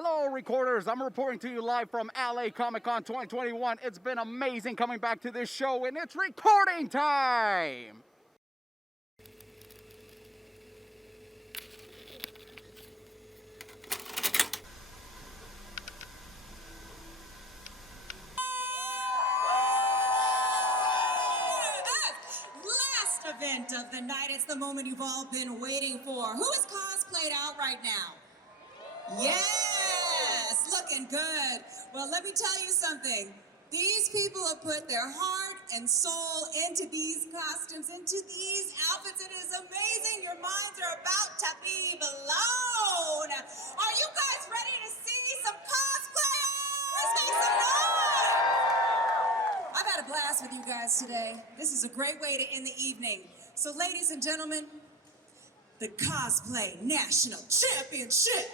Hello, recorders. I'm reporting to you live from LA Comic-Con 2021. It's been amazing coming back to this show, and it's recording time! Last event of the night. It's the moment you've all been waiting for. Who is cosplayed out right now? Yes, looking good. Well, let me tell you something. These people have put their heart and soul into these costumes, into these outfits. It is amazing. Your minds are about to be blown. Are you guys ready to see some cosplayers? Make some noise! I've had a blast with you guys today. This is a great way to end the evening. So, ladies and gentlemen, the Cosplay National Championship.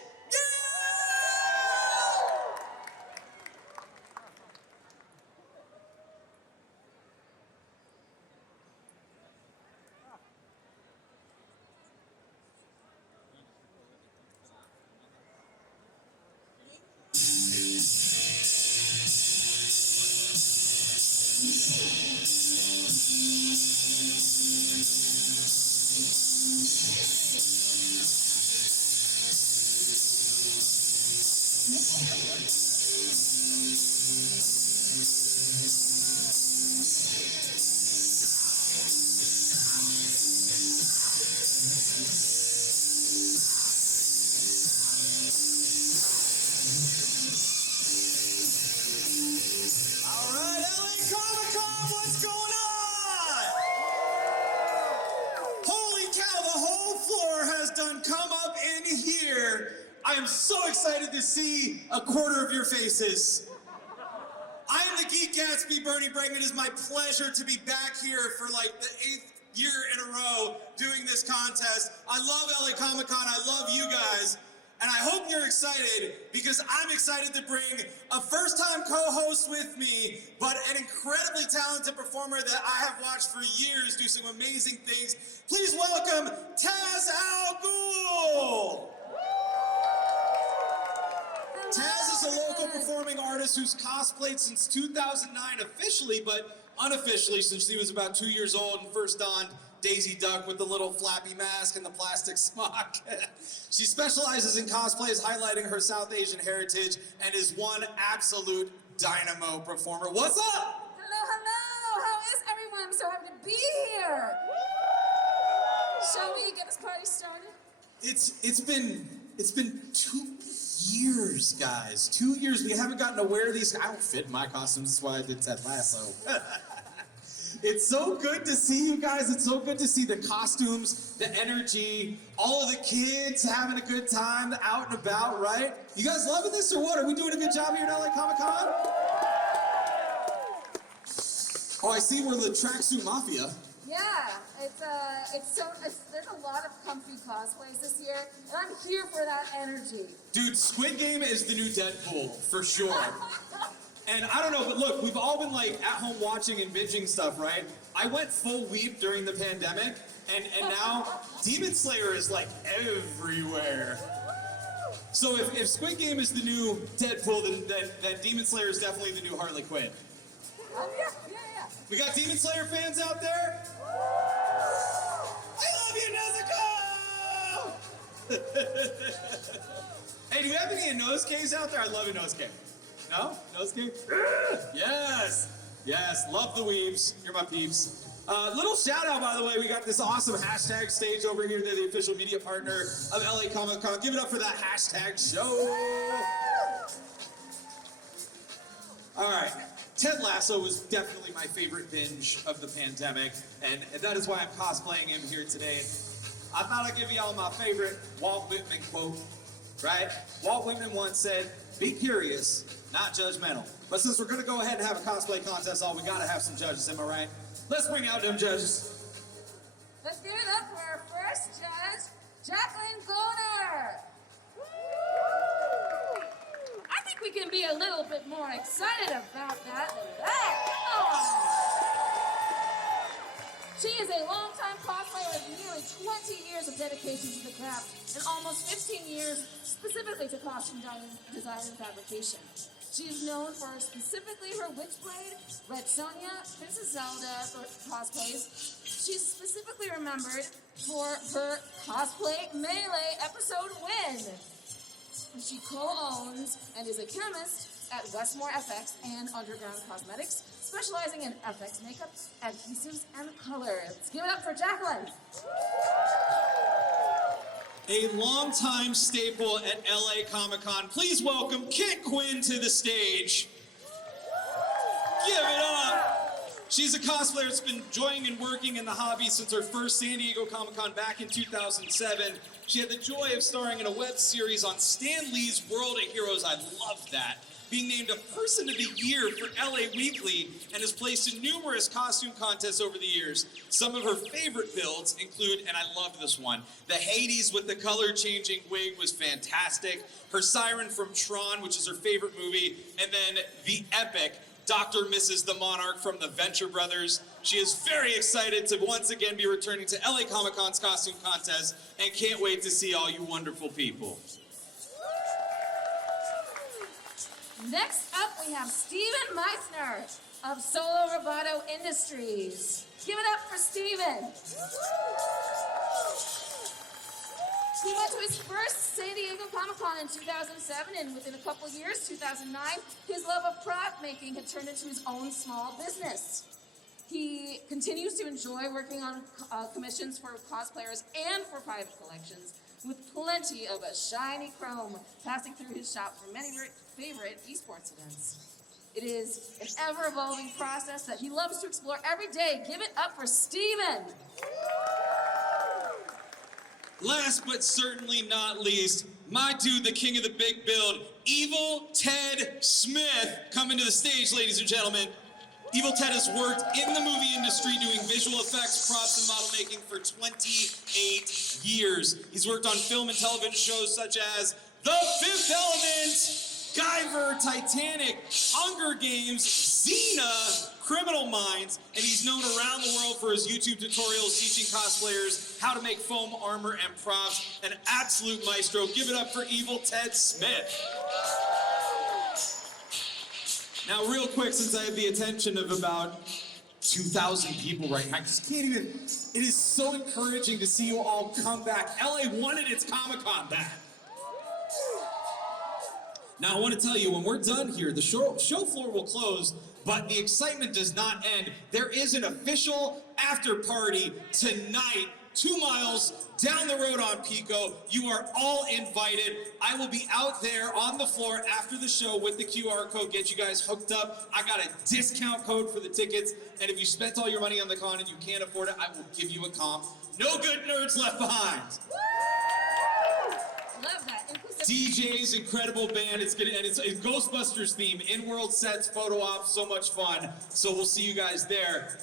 I am so excited to see a quarter of your faces. I am the Geek Gatsby, Bernie Bregman. It is my pleasure to be back here for like the 8th year in a row doing this contest. I love LA Comic-Con, I love you guys, and I hope you're excited because I'm excited to bring a first-time co-host with me, but an incredibly talented performer that I have watched for years do some amazing things. Please welcome Taz Al Ghul. Taz is a local performing artist who's cosplayed since 2009 officially, but unofficially since she was about 2 years old and first donned Daisy Duck with the little flappy mask and the plastic smock. She specializes in cosplays, highlighting her South Asian heritage, and is one absolute dynamo performer. What's up? Hello. How is everyone? I'm so happy to be here. Shall we get this party started? It's been 2 years, guys. 2 years. We haven't gotten to wear these. I don't fit in my costumes. That's why I did Ted Lasso. It's so good to see you guys. It's so good to see the costumes, the energy, all of the kids having a good time out and about, right? You guys loving this or what? Are we doing a good job here at LA Comic-Con? Oh, I see we're the Tracksuit Mafia. Yeah, there's a lot of comfy cosplays this year, and I'm here for that energy. Dude, Squid Game is the new Deadpool, for sure. And I don't know, but look, we've all been like at home watching and binging stuff, right? I went full weep during the pandemic, and now Demon Slayer is like everywhere. So if Squid Game is the new Deadpool, then Demon Slayer is definitely the new Harley Quinn. Yeah. We got Demon Slayer fans out there? I love you, Nezuko! Hey, do we have any Inosuke's out there? I love Inosuke. No? Inosuke? Yes, love the weebs. You're my peeps. Little shout out, by the way, we got this awesome hashtag stage over here. They're the official media partner of LA Comic-Con. Give it up for that hashtag show. All right. Ted Lasso was definitely my favorite binge of the pandemic, and that is why I'm cosplaying him here today. I thought I'd give y'all my favorite Walt Whitman quote, right? Walt Whitman once said, "Be curious, not judgmental." But since we're gonna go ahead and have a cosplay contest, we gotta have some judges, am I right? Let's bring out them judges. Let's give it up for our first judge, Jacqueline Goner. I think we can be a little bit more excited about that than that. Come on. She is a longtime cosplayer with nearly 20 years of dedication to the craft and almost 15 years specifically to costume design and fabrication. She is known for specifically her Witchblade, Red Sonja, Princess Zelda cosplays. She's specifically remembered for her cosplay Melee episode win. She co-owns and is a chemist at Westmore FX and Underground Cosmetics, specializing in FX makeup, adhesives, and colors. Let's give it up for Jacqueline. A longtime staple at LA Comic-Con. Please welcome Kit Quinn to the stage. Give it up. She's a cosplayer that's been enjoying and working in the hobby since her first San Diego Comic-Con back in 2007. She had the joy of starring in a web series on Stan Lee's World of Heroes. I loved that. Being named a Person of the Year for LA Weekly and has placed in numerous costume contests over the years. Some of her favorite builds include, and I love this one, the Hades with the color-changing wig was fantastic, her Siren from Tron, which is her favorite movie, and then the epic Dr. Mrs. the Monarch from the Venture Brothers. She is very excited to once again be returning to LA Comic-Con's costume contest and can't wait to see all you wonderful people. Next up, we have Steven Meissner of Solo Roboto Industries. Give it up for Steven. He went to his first San Diego Comic-Con in 2007, and within a couple years, 2009, his love of prop making had turned into his own small business. He continues to enjoy working on commissions for cosplayers and for private collections, with plenty of a shiny chrome passing through his shop for many favorite esports events. It is an ever-evolving process that he loves to explore every day. Give it up for Steven. Last but certainly not least, my dude, the king of the big build, Evil Ted Smith, coming to the stage, ladies and gentlemen. Evil Ted has worked in the movie industry doing visual effects, props, and model making for 28 years. He's worked on film and television shows such as The Fifth Element, Guyver, Titanic, Hunger Games, Xena, Criminal Minds, and he's known around the world for his YouTube tutorials teaching cosplayers how to make foam armor and props. An absolute maestro. Give it up for Evil Ted Smith. Now, real quick, since I have the attention of about 2,000 people right now, I just can't even, it is so encouraging to see you all come back. LA wanted its Comic-Con back. Now, I want to tell you, when we're done here, the show floor will close, but the excitement does not end. There is an official after party tonight, 2 miles down the road on Pico. You are all invited. I will be out there on the floor after the show with the QR code, get you guys hooked up. I got a discount code for the tickets, and if you spent all your money on the con and you can't afford it, I will give you a comp. No good nerds left behind. Love that. DJ's incredible band. It's a Ghostbusters theme, in-world sets, photo ops, so much fun. So we'll see you guys there.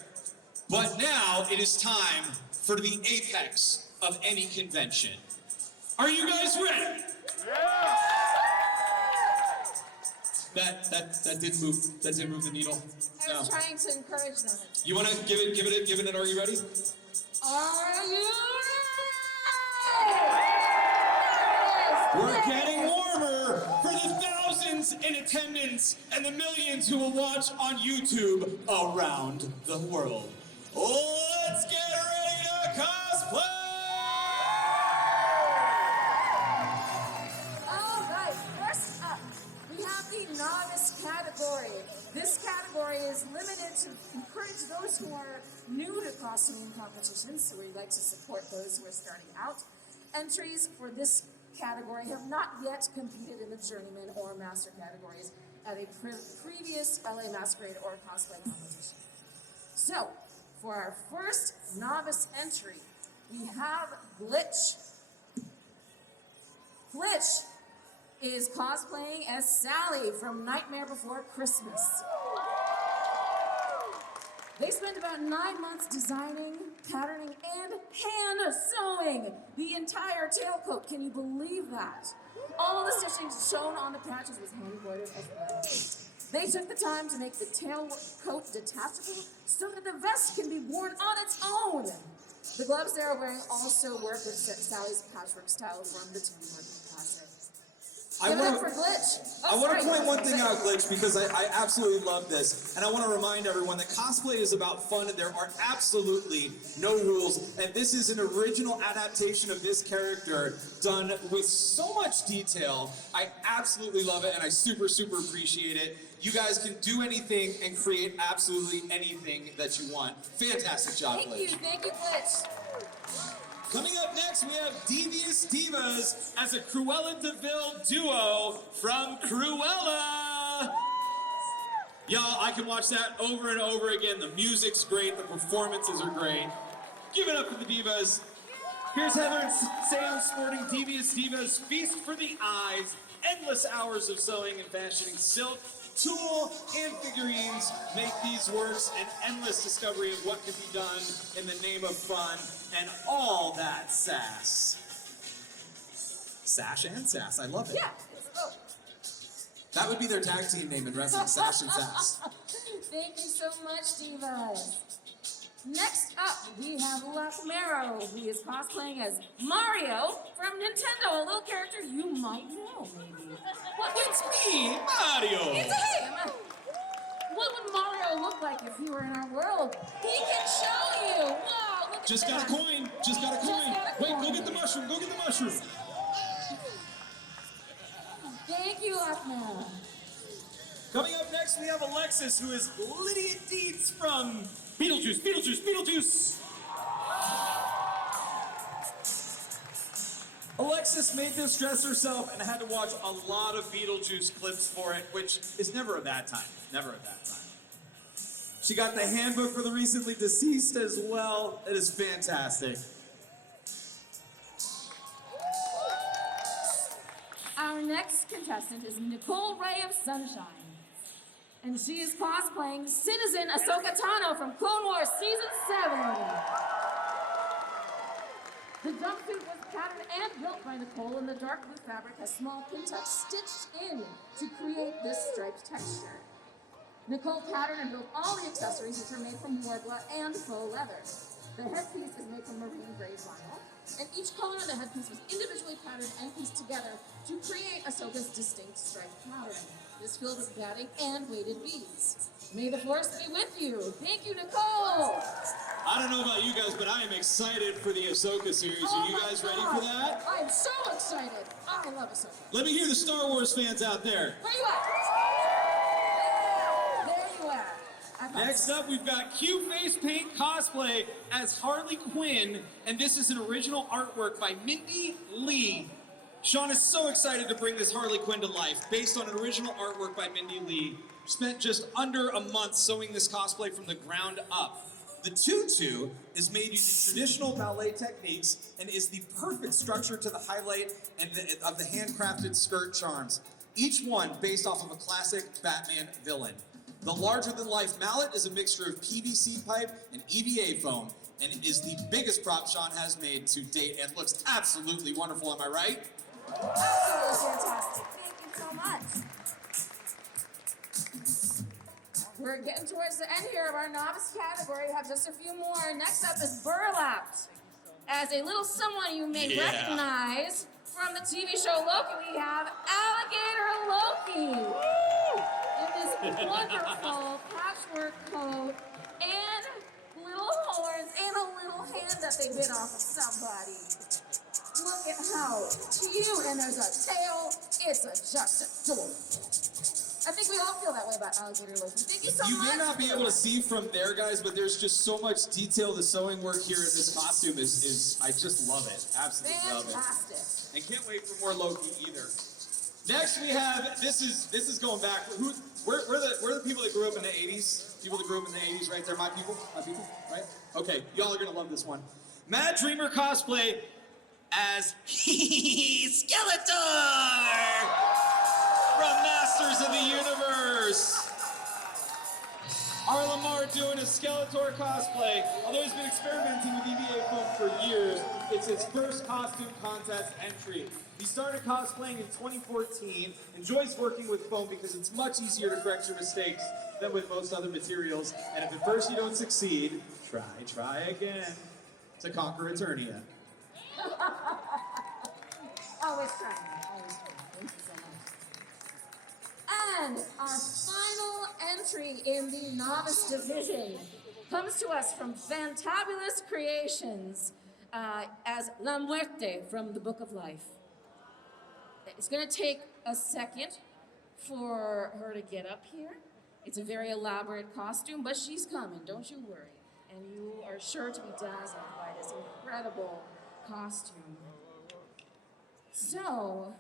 But now it is time for the apex of any convention. Are you guys ready? Yeah! That didn't move the needle. I was trying to encourage them. You want to give it an are you ready? Are you ready? We're getting warmer for the thousands in attendance and the millions who will watch on YouTube around the world. Let's get ready to cosplay! All right, first up, we have the Novice category. This category is limited to encourage those who are new to costuming competitions, so we'd like to support those who are starting out. Entries for this category have not yet competed in the Journeyman or Master categories at a previous LA Masquerade or cosplay competition. So, for our first novice entry, we have Glitch. Glitch is cosplaying as Sally from Nightmare Before Christmas. They spent about 9 months designing, patterning, and hand sewing the entire tailcoat. Can you believe that? All the stitching shown on the patches was hand embroidered as well. They took the time to make the tailcoat detachable so that the vest can be worn on its own. The gloves they are wearing also work with Sally's patchwork style from the Tamworth classic. Give it up for Glitch. I want to point one thing out, Glitch, because I absolutely love this. And I want to remind everyone that cosplay is about fun and there are absolutely no rules. And this is an original adaptation of this character done with so much detail. I absolutely love it and I super, super appreciate it. You guys can do anything and create absolutely anything that you want. Fantastic job, Glitch. Thank you, Glitch. Coming up next, we have Devious Divas as a Cruella DeVille duo from Cruella. Y'all, I can watch that over and over again. The music's great, the performances are great. Give it up for the Divas. Here's Heather and Sam sporting Devious Divas, Feast for the Eyes, endless hours of sewing and fashioning silk, tulle, and figurines make these works an endless discovery of what can be done in the name of fun and all that sass. Sash and sass, I love it. Yeah. That would be their tag team name in wrestling, Sash and Sass. Thank you so much, Divas. Next up, we have Lachmero, who is cosplaying as Mario from Nintendo, a little character you might know, maybe. It's me, Mario! It's him! What would Mario look like if he were in our world? He can show you! Wow, look Just at got a that. coin, just got a coin. Wait, go get the mushroom, go get the mushroom. Thank you, Lachmero. Coming up next, we have Alexis, who is Lydia Dietz from Beetlejuice, Beetlejuice, Beetlejuice! Alexis made this dress herself and had to watch a lot of Beetlejuice clips for it, which is never a bad time, never a bad time. She got the handbook for the recently deceased as well. It is fantastic. Our next contestant is Nicole Ray of Sunshine. And she is cosplaying Citizen Ahsoka Tano from Clone Wars Season 7. The jumpsuit was patterned and built by Nicole, and the dark blue fabric has small pin tucks stitched in to create this striped texture. Nicole patterned and built all the accessories, which are made from Warbler and faux leather. The headpiece is made from marine grade vinyl, and each color of the headpiece was individually patterned and pieced together to create Ahsoka's distinct striped pattern. It is filled with batting and weighted beads. May the force be with you. Thank you, Nicole. I don't know about you guys, but I am excited for the Ahsoka series. Are you guys ready for that? I'm so excited. I love Ahsoka. Let me hear the Star Wars fans out there. Where you at? There you are. Next up, we've got Q-Face Paint Cosplay as Harley Quinn, and this is an original artwork by Mindy Lee. Sean is so excited to bring this Harley Quinn to life, based on an original artwork by Mindy Lee. Spent just under a month sewing this cosplay from the ground up. The tutu is made using traditional ballet techniques and is the perfect structure to the highlight and of the handcrafted skirt charms, each one based off of a classic Batman villain. The larger-than-life mallet is a mixture of PVC pipe and EVA foam, and is the biggest prop Sean has made to date, and looks absolutely wonderful, am I right? Absolutely fantastic. Thank you so much. We're getting towards the end here of our novice category. We have just a few more. Next up is Burlapped. As a little someone you may recognize from the TV show Loki, we have Alligator Loki. In this wonderful patchwork coat and little horns and a little hand that they bit off of somebody. Look at how cute, and there's a tail. It's just adorable. I think we all feel that way about Alligator Loki. Thank you so much. You may not be able to see from there, guys, but there's just so much detail. The sewing work here in this costume is I just love it. Absolutely love it. Fantastic. And can't wait for more Loki either. Next we have, this is going back. We're the people that grew up in the 80s. People that grew up in the 80s, right there. My people, right? Okay, y'all are gonna love this one. Mad Dreamer cosplay as Skeletor from Masters of the Universe. Our Lamar doing a Skeletor cosplay. Although he's been experimenting with EVA foam for years, it's his first costume contest entry. He started cosplaying in 2014, enjoys working with foam because it's much easier to correct your mistakes than with most other materials. And if at first you don't succeed, try again to conquer Eternia. Always trying. Always trying. Thank you so much. And our final entry in the Novice division comes to us from Fantabulous Creations as La Muerte from the Book of Life. It's going to take a second for her to get up here. It's a very elaborate costume, but she's coming, don't you worry. And you are sure to be dazzled by this incredible costume. So,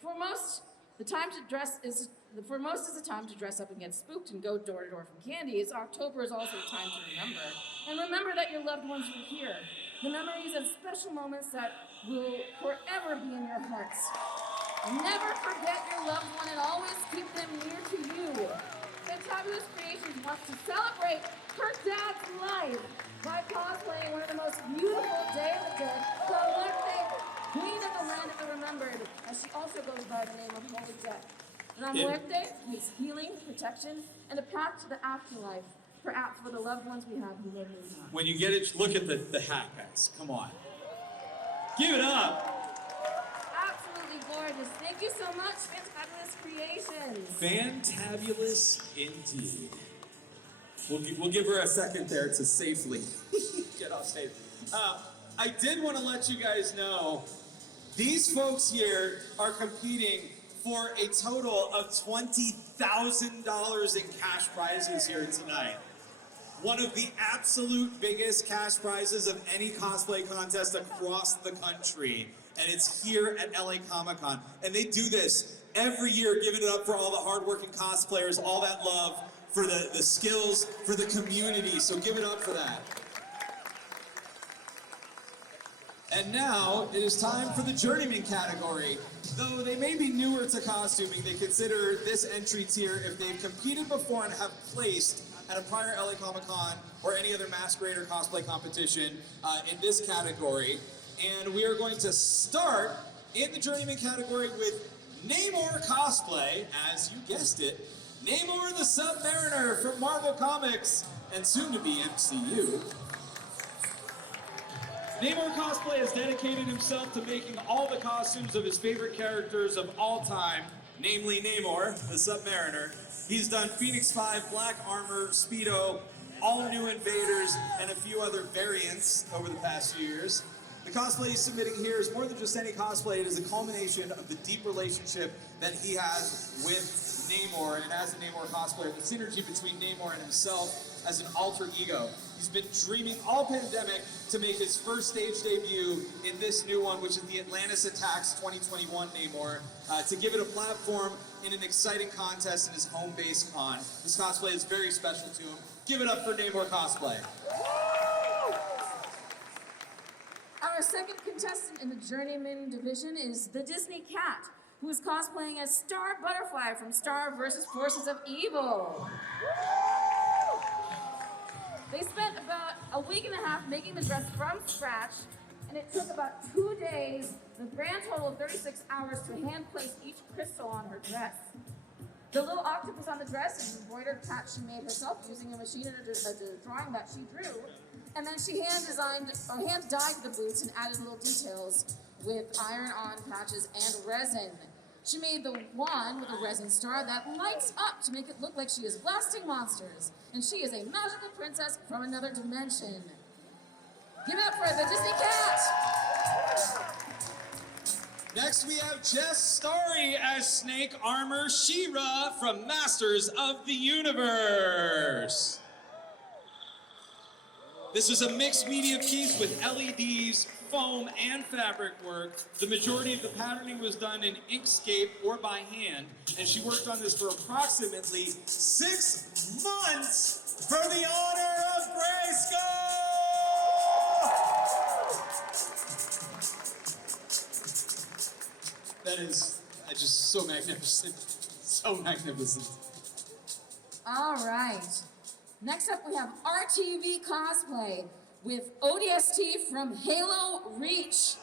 for most, the time to dress is for most is the time to dress up and get spooked and go door to door from candy. October is also a time to remember. And remember that your loved ones are here. The memories of special moments that will forever be in your hearts. Never forget your loved one and always keep them near to you. Fantabulous Creations wants to celebrate her dad's life by cosplaying one of the most beautiful Day of the Dead, La Muerte, Queen of the Land of the Remembered, as she also goes by the name of Holy Death. La Muerte means healing, protection, and a path to the afterlife for the loved ones we have who live in time. When you get it, look at the hat, guys. Come on. Give it up. Absolutely gorgeous. Thank you so much, Fantabulous Creations. Fantabulous indeed. We'll give her a second there to safely get off stage. I did want to let you guys know, these folks here are competing for a total of $20,000 in cash prizes here tonight. One of the absolute biggest cash prizes of any cosplay contest across the country. And it's here at LA Comic-Con. And they do this every year, giving it up for all the hardworking cosplayers, all that love for the skills, for the community. So give it up for that. And now it is time for the Journeyman category. Though they may be newer to costuming, they consider this entry tier if they've competed before and have placed at a prior LA Comic-Con or any other masquerade or cosplay competition in this category. And we are going to start in the Journeyman category with Namor Cosplay, as you guessed it, Namor the Submariner from Marvel Comics and soon to be MCU. Namor Cosplay has dedicated himself to making all the costumes of his favorite characters of all time, namely Namor, the Submariner. He's done Phoenix 5, Black Armor, Speedo, all new Invaders, and a few other variants over the past few years. The cosplay he's submitting here is more than just any cosplay. It is a culmination of the deep relationship that he has with Namor, and as a Namor cosplayer, the synergy between Namor and himself as an alter ego. He's been dreaming all pandemic to make his first stage debut in this new one, which is the Atlantis Attacks 2021 Namor, to give it a platform in an exciting contest in his home base con. This cosplay is very special to him. Give it up for Namor Cosplay. Our second contestant in the Journeyman division is the Disney Cat, who is cosplaying as Star Butterfly from Star vs. Forces of Evil. They spent about a week and a half making the dress from scratch, and it took about 2 days, the grand total of 36 hours to hand place each crystal on her dress. The little octopus on the dress is an embroidered patch she made herself using a machine and a drawing that she drew. And then she hand dyed the boots and added little details with iron-on patches and resin. She made the wand with a resin star that lights up to make it look like she is blasting monsters. And she is a magical princess from another dimension. Give it up for the Disney Cat! Next we have Jess Starry as Snake Armor She-Ra from Masters of the Universe. This is a mixed media piece with LEDs, foam, and fabric work. The majority of the patterning was done in Inkscape or by hand, and she worked on this for approximately 6 months for the honor of Grayskull! That is just so magnificent. So magnificent. All right. Next up, we have RTV Cosplay with ODST from Halo Reach.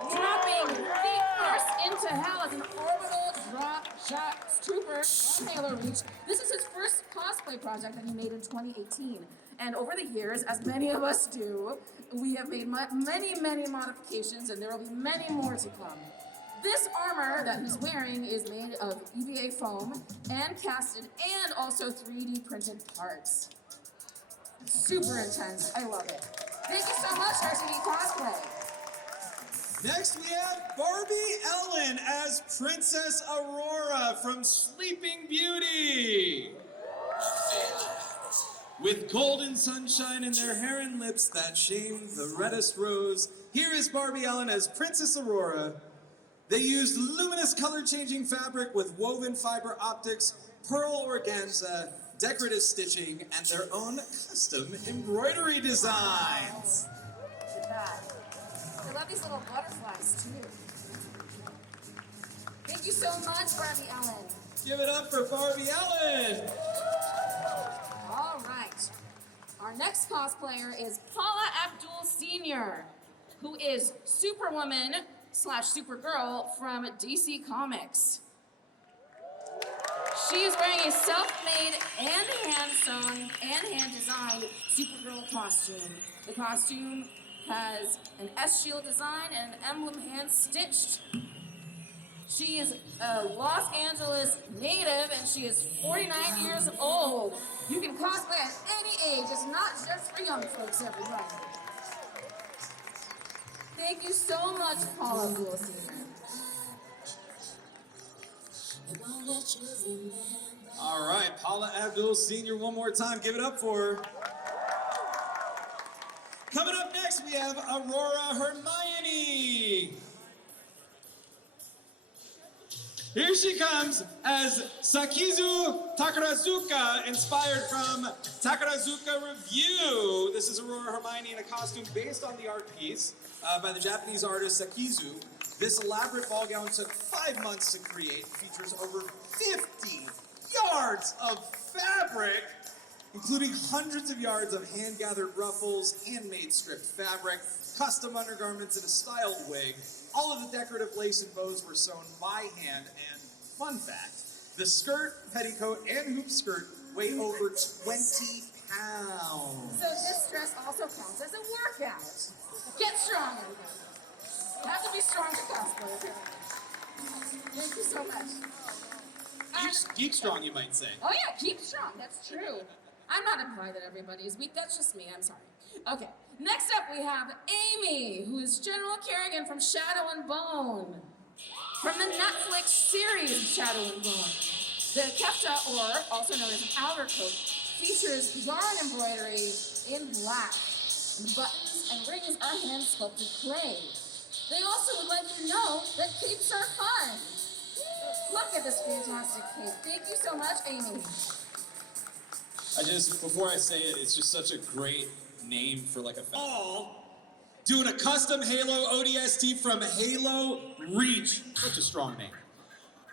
Dropping feet first into hell as an orbital drop shot trooper on Halo Reach. This is his first cosplay project that he made in 2018. And over the years, as many of us do, we have made many, many modifications, and there will be many more to come. This armor that he's wearing is made of EVA foam and casted and also 3D printed parts. Super intense. I love it. Thank you so much, RTV Cosplay. Next, we have Barbie Ellen as Princess Aurora from Sleeping Beauty. With golden sunshine in their hair and lips that shame the reddest rose, here is Barbie Ellen as Princess Aurora. They used luminous color-changing fabric with woven fiber optics, pearl organza, decorative stitching, and their own custom embroidery designs. Look at that. I love these little butterflies, too. Thank you so much, Barbie Ellen. Give it up for Barbie Ellen! All right. Our next cosplayer is Paula Abdul Sr., who is Superwoman / Supergirl from DC Comics. She is wearing a self-made and hand-sewn and hand-designed Supergirl costume. The costume has an S-shield design and an emblem hand-stitched. She is a Los Angeles native, and she is 49 years old. You can cosplay at any age. It's not just for young folks, everybody. Thank you so much, Paula Abdul Sr. All right, Paula Abdul Sr. one more time. Give it up for her. Coming up next, we have Aurora Hermione. Here she comes as Sakizu Takarazuka, inspired from Takarazuka Review. This is Aurora Hermione in a costume based on the art piece by the Japanese artist Sakizu. This elaborate ball gown took 5 months to create. It features over 50 yards of fabric, including hundreds of yards of hand-gathered ruffles, handmade stripped fabric, custom undergarments, and a styled wig. All of the decorative lace and bows were sewn by hand, and fun fact, the skirt, petticoat, and hoop skirt weigh over 20 pounds. So this dress also counts as a workout. Get strong, everybody. You have to be strong to cosplay, okay? Thank you so much. Keep strong, you might say. Oh yeah, keep strong, that's true. I'm not implying that everybody is weak, that's just me, I'm sorry. Okay, next up we have Amy, who is General Kerrigan from Shadow and Bone. From the Netflix series Shadow and Bone. The kefta, or also known as an outer coat, features yarn embroidery in black. The buttons and rings are hand-sculpted clay. They also would let you know that capes are fun. Look at this fantastic cape. Thank you so much, Amy. Before I say it, it's just such a great name for like a doing a custom Halo ODST from Halo Reach. Such a strong name.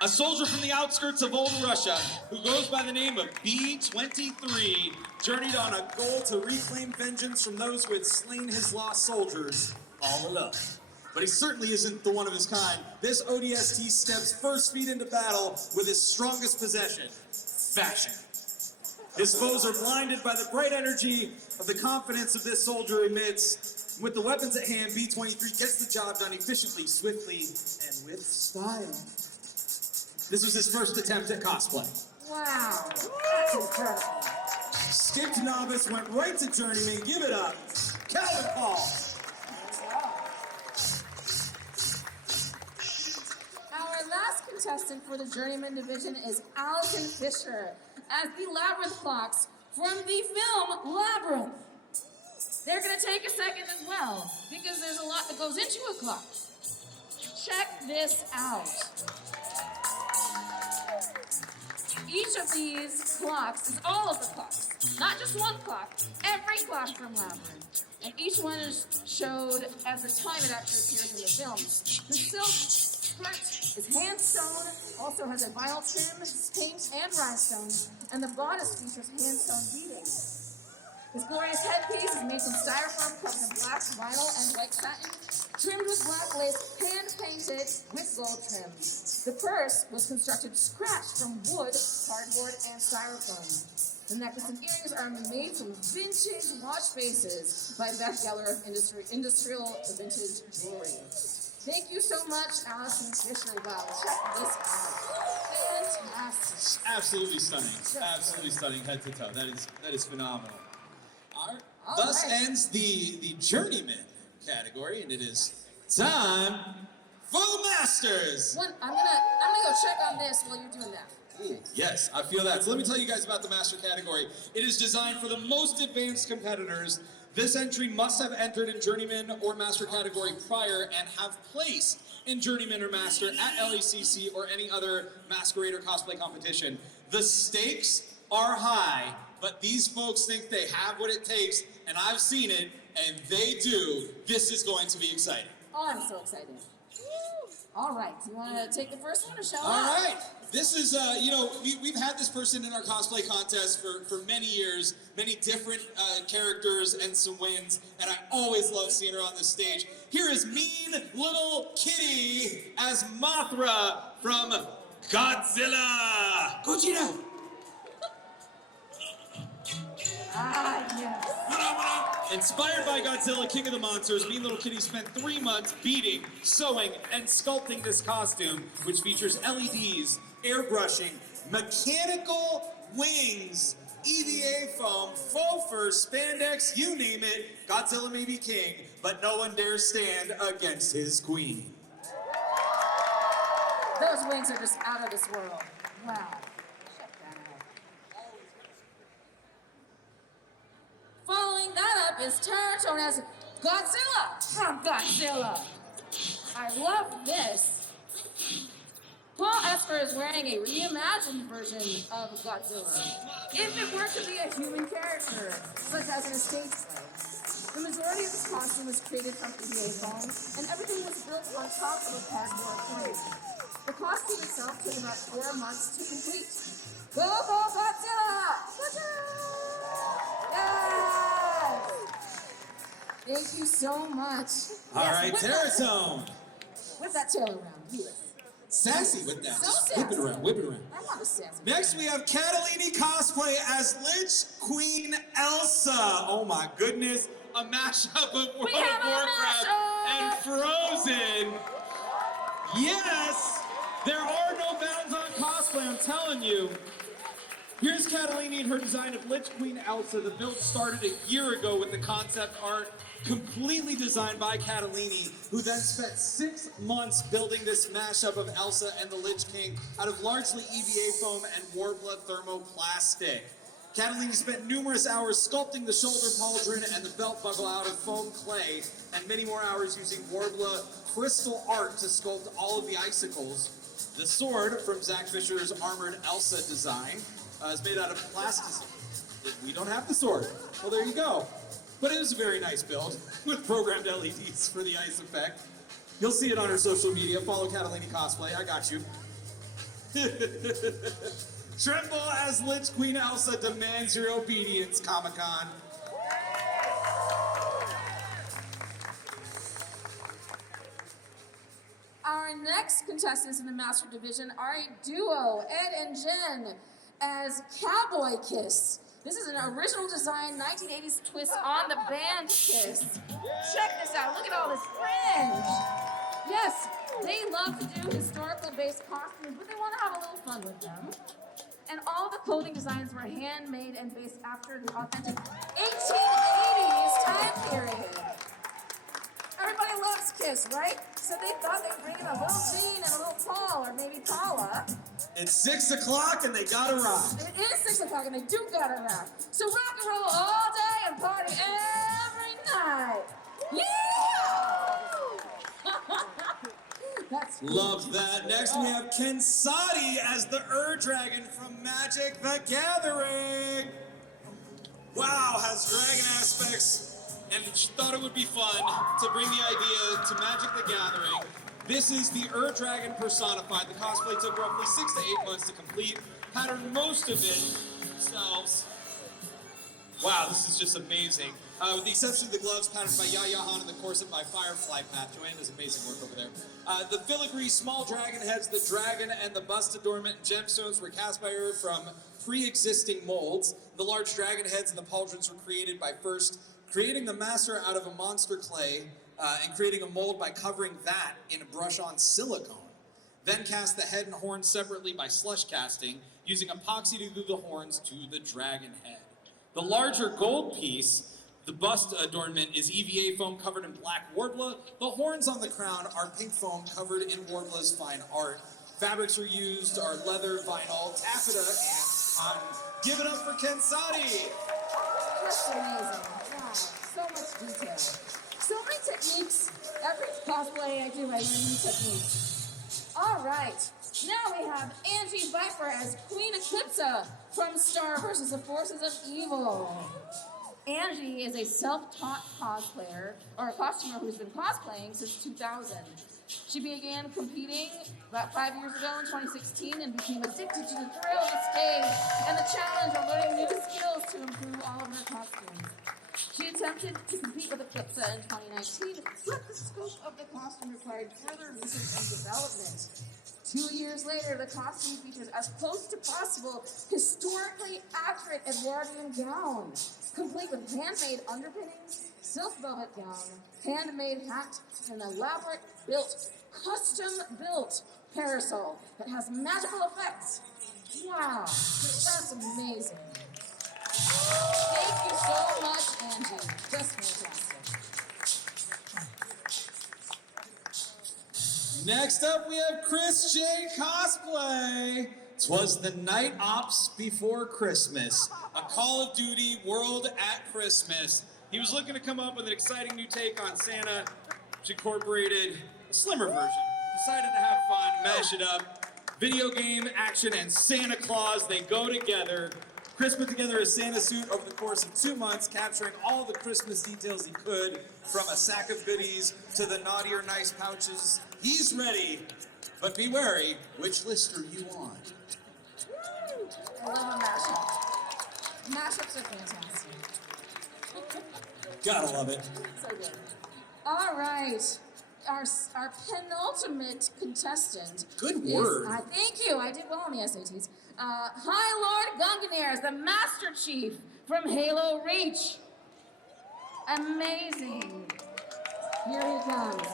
A soldier from the outskirts of old Russia who goes by the name of B-23 journeyed on a goal to reclaim vengeance from those who had slain his lost soldiers all alone. But he certainly isn't the one of his kind. This ODST steps first feet into battle with his strongest possession, fashion. His foes are blinded by the bright energy of the confidence of this soldier emits. With the weapons at hand, B-23 gets the job done efficiently, swiftly, and with style. This was his first attempt at cosplay. Wow, that's incredible. Skipped Novice, went right to Journeyman. Give it up, Calvin Paul. Our last contestant for the Journeyman division is Allison Fisher as the Labyrinth Fox from the film Labyrinth. They're going to take a second as well because there's a lot that goes into a clock. Check this out. Each of these clocks is all of the clocks, not just one clock, every clock from Labyrinth. And each one is showed as the time it actually appears in the film. The silk skirt is hand-sewn, also has a vinyl trim, paint, and rhinestones, and the bodice features hand-sewn beading. This glorious headpiece is made from styrofoam covered in black vinyl and white satin, trimmed with black lace, hand-painted with gold trim. The purse was constructed scratch from wood, cardboard, and styrofoam. The necklace and earrings are made from vintage watch faces by Beth Geller of Industrial Vintage Jewelry. Thank you so much, Allison Fisher. Wow, check this out. Fantastic. Absolutely stunning. Absolutely stunning, head to toe. That is phenomenal. All right. All Thus right. ends the Journeyman category, and it is time for the Masters. I'm gonna go check on this while you're doing that. Ooh, yes, I feel that. So let me tell you guys about the Master category. It is designed for the most advanced competitors. This entry must have entered in Journeyman or Master category prior and have placed in Journeyman or Master at LACC or any other masquerade or cosplay competition. The stakes are high, but these folks think they have what it takes, and I've seen it, and they do. This is going to be exciting. Oh, I'm so excited. All right, you want to take the first one or shall All I? right. This is, we've had this person in our cosplay contest for many years, many different characters and some wins, and I always love seeing her on this stage. Here is mean little Kitty as Mothra from Godzilla. Gojira. Ah, yes. Inspired by Godzilla, King of the Monsters, Mean Little Kitty spent 3 months beating, sewing, and sculpting this costume, which features LEDs, airbrushing, mechanical wings, EVA foam, faux fur, spandex, you name it. Godzilla may be king, but no one dares stand against his queen. Those wings are just out of this world. Wow. Check that out. Following that up is Terror known as Godzilla from Godzilla. I love this. Paul Esper is wearing a reimagined version of Godzilla. If it were to be a human character, such as an estate slave, the majority of this costume was created from EVA foam, and everything was built on top of a cardboard frame. The costume itself took about 4 months to complete. Go, go, Godzilla! Yes! Thank you so much. All Yes, right, whip Terratone. Whip that tail around. Yes. Sassy with that. So Just whip it sassy. around, whip it around. I want a sassy. Next, we have Catalini cosplay as Lich Queen Elsa. Oh my goodness, a mashup of World of have a Warcraft and Frozen. Yes, there are no bounds on cosplay, I'm telling you. Here's Catalini and her design of Lich Queen Elsa. The build started a year ago with the concept art completely designed by Catalini, who then spent 6 months building this mashup of Elsa and the Lich King out of largely EVA foam and Warbler thermoplastic. Catalini spent numerous hours sculpting the shoulder pauldron and the belt buckle out of foam clay, and many more hours using Warbler crystal art to sculpt all of the icicles. The sword from Zach Fisher's armored Elsa design is made out of plastic. We don't have the sword. Well, there you go. But it was a very nice build with programmed LEDs for the ice effect. You'll see it on her social media. Follow Catalini Cosplay. I got you. Tremble as Lich Queen Elsa demands your obedience, Comic-Con. Our next contestants in the Master Division are a duo, Ed and Jen, as Cowboy Kiss. This is an original design, 1980s twist on the band Kiss. Check this out, look at all this fringe. Yes, they love to do historical-based costumes, but they want to have a little fun with them. And all the clothing designs were handmade and based after the authentic 1880s time period. Everybody loves Kiss, right? So they thought they'd bring in a little Jean and a little Paul, or maybe Paula. It's 6 o'clock and they gotta rock. It is 6 o'clock and they do gotta rock. So rock and roll all day and party every night. Yeah! That's cool. Love that. Next we have Ken Sadi as the Dragon from Magic the Gathering. Wow, has dragon aspects, and she thought it would be fun to bring the idea to Magic the Gathering. This is the Dragon personified. The cosplay took roughly 6 to 8 months to complete. Patterned most of it themselves. Wow, this is just amazing. With the exception of the gloves patterned by Yaya Han and the corset by Firefly Path. Joanne does amazing work over there. The filigree small dragon heads, the dragon and the bust adornment and gemstones were cast by her from pre-existing molds. The large dragon heads and the pauldrons were created by first creating the master out of a monster clay and creating a mold by covering that in a brush-on silicone. Then cast the head and horns separately by slush casting, using epoxy to glue the horns to the dragon head. The larger gold piece, the bust adornment, is EVA foam covered in black warbler. The horns on the crown are pink foam covered in warbler's fine art. Fabrics are used are leather, vinyl, taffeta, and cotton. Give it up for Ken Sadi! Just amazing. Wow, so much detail. So many techniques. Every cosplay I do, I learn new techniques. All right, now we have Angie Viper as Queen Eclipsa from Star vs. the Forces of Evil. Angie is a self-taught cosplayer, or a costumer who's been cosplaying since 2000. She began competing about 5 years ago in 2016 and became addicted to the thrill of the stage and the challenge of learning new skills to improve all of her costumes. She attempted to compete with Eclipsa in 2019, but the scope of the costume required further research and development. 2 years later, the costume features as close to possible historically accurate Edwardian gown, complete with handmade underpinnings, silk velvet gown, handmade hat, and an elaborate custom-built parasol that has magical effects. Wow, that's amazing. Thank you so much, Angie. Just fantastic. Next up, we have Chris J. Cosplay. 'Twas the night ops before Christmas, a Call of Duty world at Christmas. He was looking to come up with an exciting new take on Santa, which incorporated a slimmer version. Decided to have fun, mash it up. Video game, action, and Santa Claus, they go together. Chris put together a Santa suit over the course of 2 months, capturing all the Christmas details he could, from a sack of goodies to the naughty or nice pouches. He's ready, but be wary, which list are you on? I love a mashup. Mashups are fantastic. Gotta love it. So good. All right. Our penultimate contestant. Good word. Thank you. I did well on the SATs. High Lord Gunganeer, the Master Chief from Halo Reach. Amazing. Here he comes.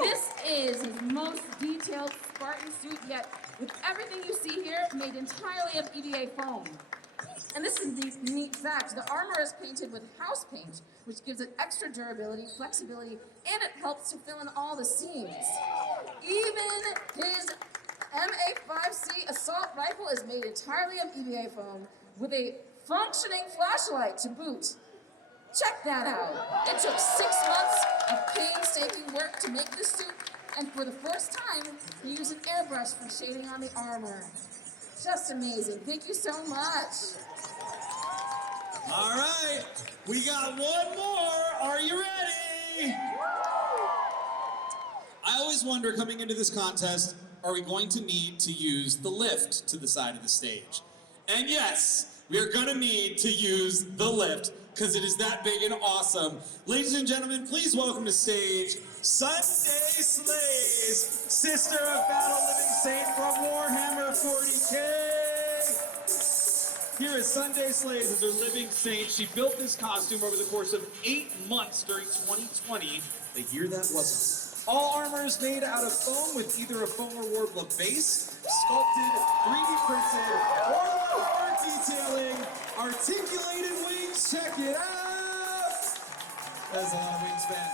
This is his most detailed Spartan suit yet, with everything you see here made entirely of EVA foam. And this is the neat fact. The armor is painted with house paint, which gives it extra durability, flexibility, and it helps to fill in all the seams. Even his MA5C assault rifle is made entirely of EVA foam with a functioning flashlight to boot. Check that out. It took 6 months of painstaking work to make this suit, and for the first time, we used an airbrush for shading on the armor. Just amazing. Thank you so much. All right, we got one more. Are you ready? I always wonder, coming into this contest, are we going to need to use the lift to the side of the stage? And yes, we are gonna need to use the lift, because it is that big and awesome. Ladies and gentlemen, please welcome to stage Sunday Slays, sister of Battle Living Saint from Warhammer 40K. Here is Sunday Slays as her living saint. She built this costume over the course of 8 months during 2020, the year that wasn't. All armor is made out of foam with either a foam or warbler base, sculpted, 3D printed, or art detailing, articulated wings. Check it out! That's a lot of wingspan.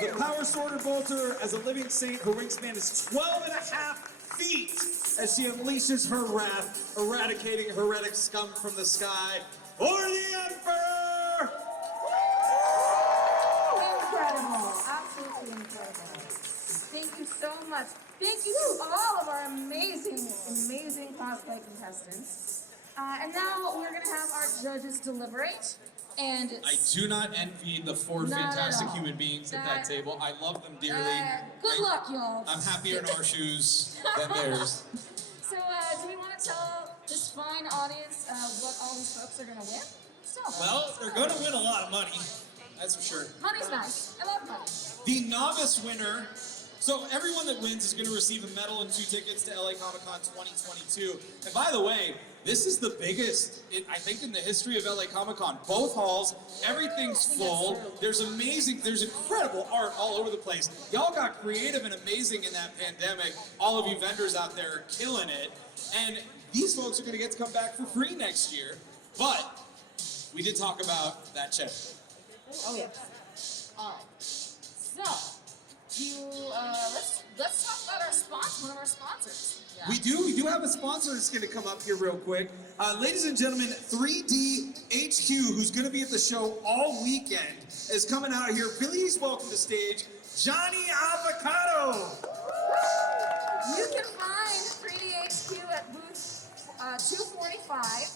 The Power Sorter Bolter, as a living saint, her wingspan is 12.5 feet as she unleashes her wrath, eradicating heretic scum from the sky for the Emperor! Incredible. Absolutely incredible. Thank you so much. Thank you to all of our amazing, amazing cosplay contestants. And now we're going to have our judges deliberate. And I do not envy the four Not at fantastic all. human beings at that That- table. I love them dearly. good luck, y'all. I'm happier in our shoes than theirs. So, do we want to tell this fine audience what all these folks are going to win? So, Well, they're going to win a lot of money. That's for sure. money's nice. I love money. The novice winner, so everyone that wins is going to receive a medal and 2 tickets to LA Comic Con 2022. And by the way, this is the biggest, I think, in the history of LA Comic Con. Both halls, everything's full. There's incredible art all over the place. Y'all got creative and amazing in that pandemic. All of you vendors out there are killing it. And these folks are going to get to come back for free next year. But we did talk about that check. Oh, yes. All right. So, let's talk about our sponsor, one of our sponsors. Yeah. We do have a sponsor that's going to come up here real quick. Ladies and gentlemen, 3D HQ, who's going to be at the show all weekend, is coming out here. Please welcome to stage Johnny Avocado. You can find 3D HQ at booth 245.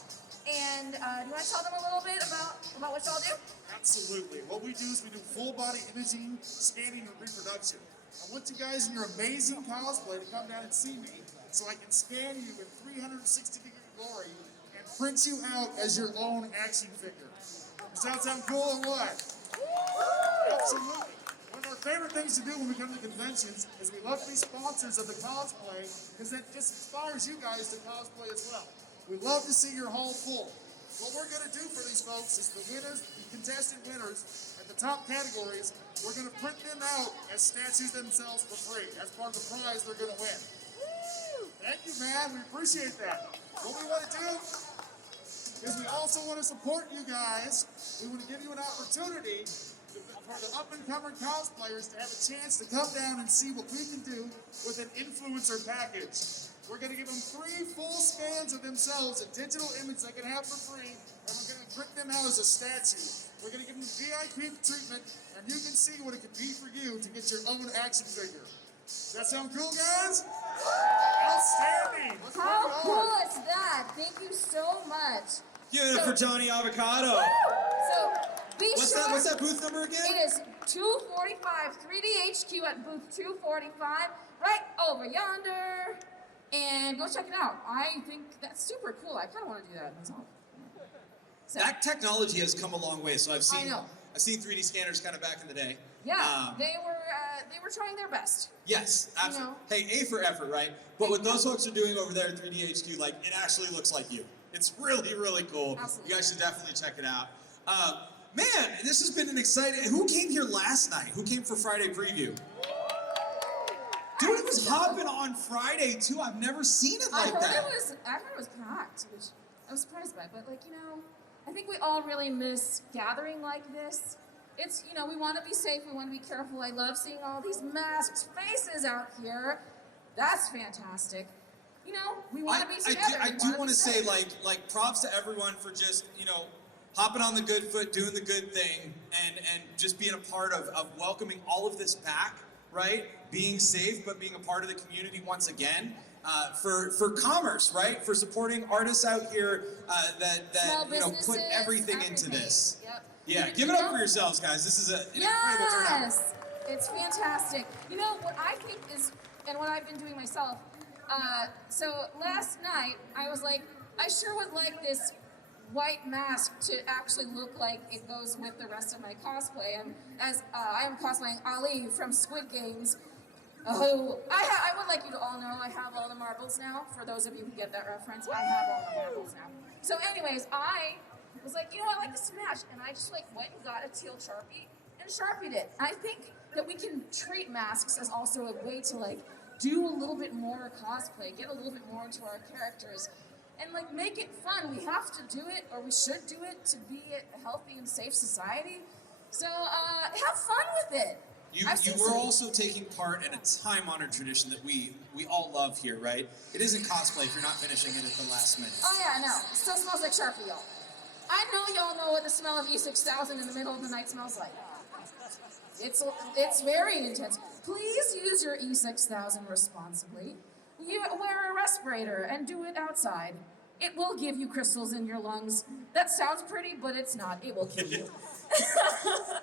And do you want to tell them a little bit about what y'all do? Absolutely. What we do is we do full body imaging, scanning, and reproduction. I want you guys in your amazing cosplay to come down and see me so I can scan you in 360-degree glory and print you out as your own action figure. Does that sound cool or what? Absolutely. One of our favorite things to do when we come to conventions is we love to be sponsors of the cosplay because that just inspires you guys to cosplay as well. We love to see your hall full. What we're going to do for these folks is the winners, the contestant winners, at the top categories, we're going to print them out as statues themselves for free. That's part of the prize they're going to win. Thank you, man. We appreciate that. What we want to do is we also want to support you guys. We want to give you an opportunity for the up-and-coming cosplayers to have a chance to come down and see what we can do with an influencer package. We're going to give them 3 full scans of themselves, a digital image they can have for free, and we're going to print them out as a statue. We're going to give them VIP treatment, and you can see what it could be for you to get your own action figure. Does that sound cool, guys? Outstanding! Let's How move cool on. is that? Thank you so much. Give it up for Johnny Avocado. So, be What's sure. that booth number again? It is 245 3D HQ at booth 245, right over yonder. And go check it out. I think that's super cool. I kind of want to do that myself. So, That technology has come a long way. So I've seen know. 3D scanners kind of back in the day. yeah, they were trying their best. Yes, absolutely. know. Hey, A for effort, right? But what those folks are doing over there at 3D HQ, like, it actually looks like you. It's really, really cool. Absolutely. You guys should definitely check it out. Man, this has been an exciting. Who came here last night? Who came for Friday preview? Dude, it was hopping on Friday too. I've never seen it like that. I heard it was packed, which I was surprised by. But I think we all really miss gathering like this. It's we want to be safe. We want to be careful. I love seeing all these masked faces out here. That's fantastic. We want to be together. I do want to say like props to everyone for just hopping on the good foot, doing the good thing, and just being a part of welcoming all of this back, right? Being safe, but being a part of the community once again. For commerce, right? For supporting artists out here that Small put businesses, everything into this. Yep. Yeah, give it up for yourselves, guys. This is an incredible turnout. Yes, it's fantastic. What I think is, and what I've been doing myself. So last night I was like, I sure would like this white mask to actually look like it goes with the rest of my cosplay. And as I am cosplaying Ali from Squid Games, who I would like you to all know I have all the marbles now. For those of you who get that reference, I have all the marbles now. So anyways, I was like, I like to smash, and I just went and got a teal Sharpie and Sharpied it. I think that we can treat masks as also a way to do a little bit more cosplay, get a little bit more into our characters, and make it fun. We have to do it, or we should do it, to be a healthy and safe society. So have fun with it. You were also taking part in a time-honored tradition that we all love here, right? It isn't cosplay if you're not finishing it at the last minute. Oh yeah, no. It still smells like Sharpie, y'all. I know y'all know what the smell of E6000 in the middle of the night smells like. It's very intense. Please use your E6000 responsibly. You wear a respirator and do it outside. It will give you crystals in your lungs. That sounds pretty, but it's not. It will kill you.